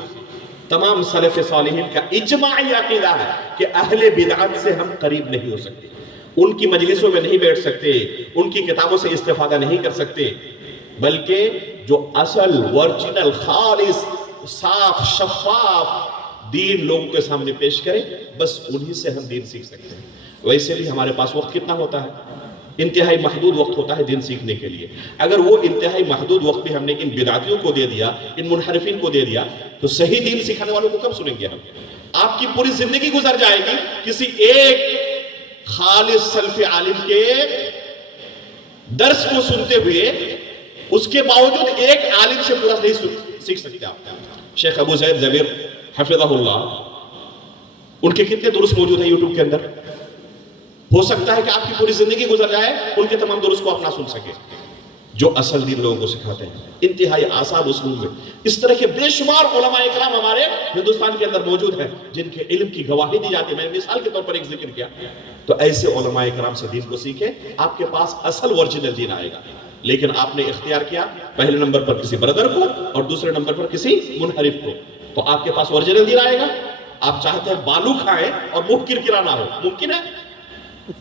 تمام سلف صالحین کا اجماعی عقیدہ ہے کہ اہل بدعت سے ہم قریب نہیں ہو سکتے، ان کی مجلسوں میں نہیں بیٹھ سکتے، ان کی کتابوں سے استفادہ نہیں کر سکتے، بلکہ جو اصل ورجنل خالص صاف شفاف دین لوگوں کے سامنے پیش کرے، بس انہی سے ہم دین سیکھ سکتے ہیں. ویسے بھی ہمارے پاس وقت کتنا ہوتا ہے؟ انتہائی محدود وقت ہوتا ہے دین سیکھنے کے لیے. اگر وہ انتہائی محدود وقت بھی ہم نے ان بدعتیوں کو دے دیا, ان منحرفین کو دے دیا, تو صحیح دین سکھانے والوں کو کب سنیں گے ہم؟ آپ کی پوری زندگی گزر جائے گی کسی ایک خالص سلف عالم کے درس کو سنتے ہوئے, اس کے باوجود ایک عالم سے پورا نہیں سیکھ سکتے آپ. شیخ ابو زید زبیر حفظہ اللہ, ان کے کتنے درس موجود ہیں یوٹیوب کے اندر. ہو سکتا ہے کہ آپ کی پوری زندگی گزر جائے ان کے تمام درس کو آپ نہ سن سکے, جو اصل دین لوگوں کو سکھاتے ہیں انتہائی آسان اسلوب میں. اس طرح کے بے شمار علماء اکرام ہمارے ہندوستان کے اندر موجود ہیں جن کے علم کی گواہی دی جاتی ہے. میں نے مثال کے طور پر ایک ذکر کیا. تو ایسے علماء اکرام سے دین کو سیکھیں, آپ کے پاس اصل ورجنل دین آئے گا. لیکن آپ نے اختیار کیا پہلے نمبر پر کسی برادر کو اور دوسرے نمبر پر کسی منحرف کو, تو آپ کے پاس ورجنل دین آئے گا. آپ چاہتے ہیں بالو کھائیں اور منہ کرکرانا ہو, ممکن ہے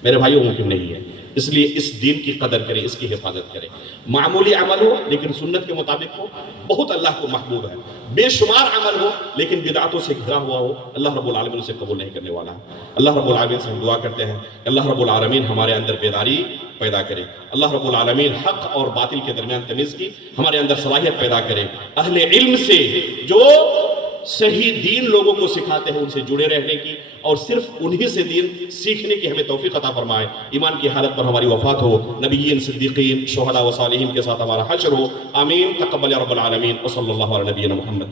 میرے بھائیوں؟ ممکن نہیں ہے. اس لیے اس دین کی قدر کریں, اس کی حفاظت کریں. معمولی عمل ہو لیکن سنت کے مطابق ہو, بہت اللہ کو محبوب ہے. بے شمار عمل ہو لیکن بدعتوں سے گھرا ہوا ہو, اللہ رب العالمین اسے قبول نہیں کرنے والا ہے. اللہ رب العالمین سے ہم دعا کرتے ہیں کہ اللہ رب العالمین ہمارے اندر بیداری پیدا کرے. اللہ رب العالمین حق اور باطل کے درمیان تمیز کی ہمارے اندر صلاحیت پیدا کرے. اہل علم سے جو صحیح دین لوگوں کو سکھاتے ہیں ان سے جڑے رہنے کی, اور صرف انہی سے دین سیکھنے کی ہمیں توفیق عطا فرمائے. ایمان کی حالت پر ہماری وفات ہو, نبیین, صدیقین, شہداء و صالحین کے ساتھ ہمارا حشر ہو. آمین. تقبل یا رب العالمین. وصلی اللہ علی نبینا محمد.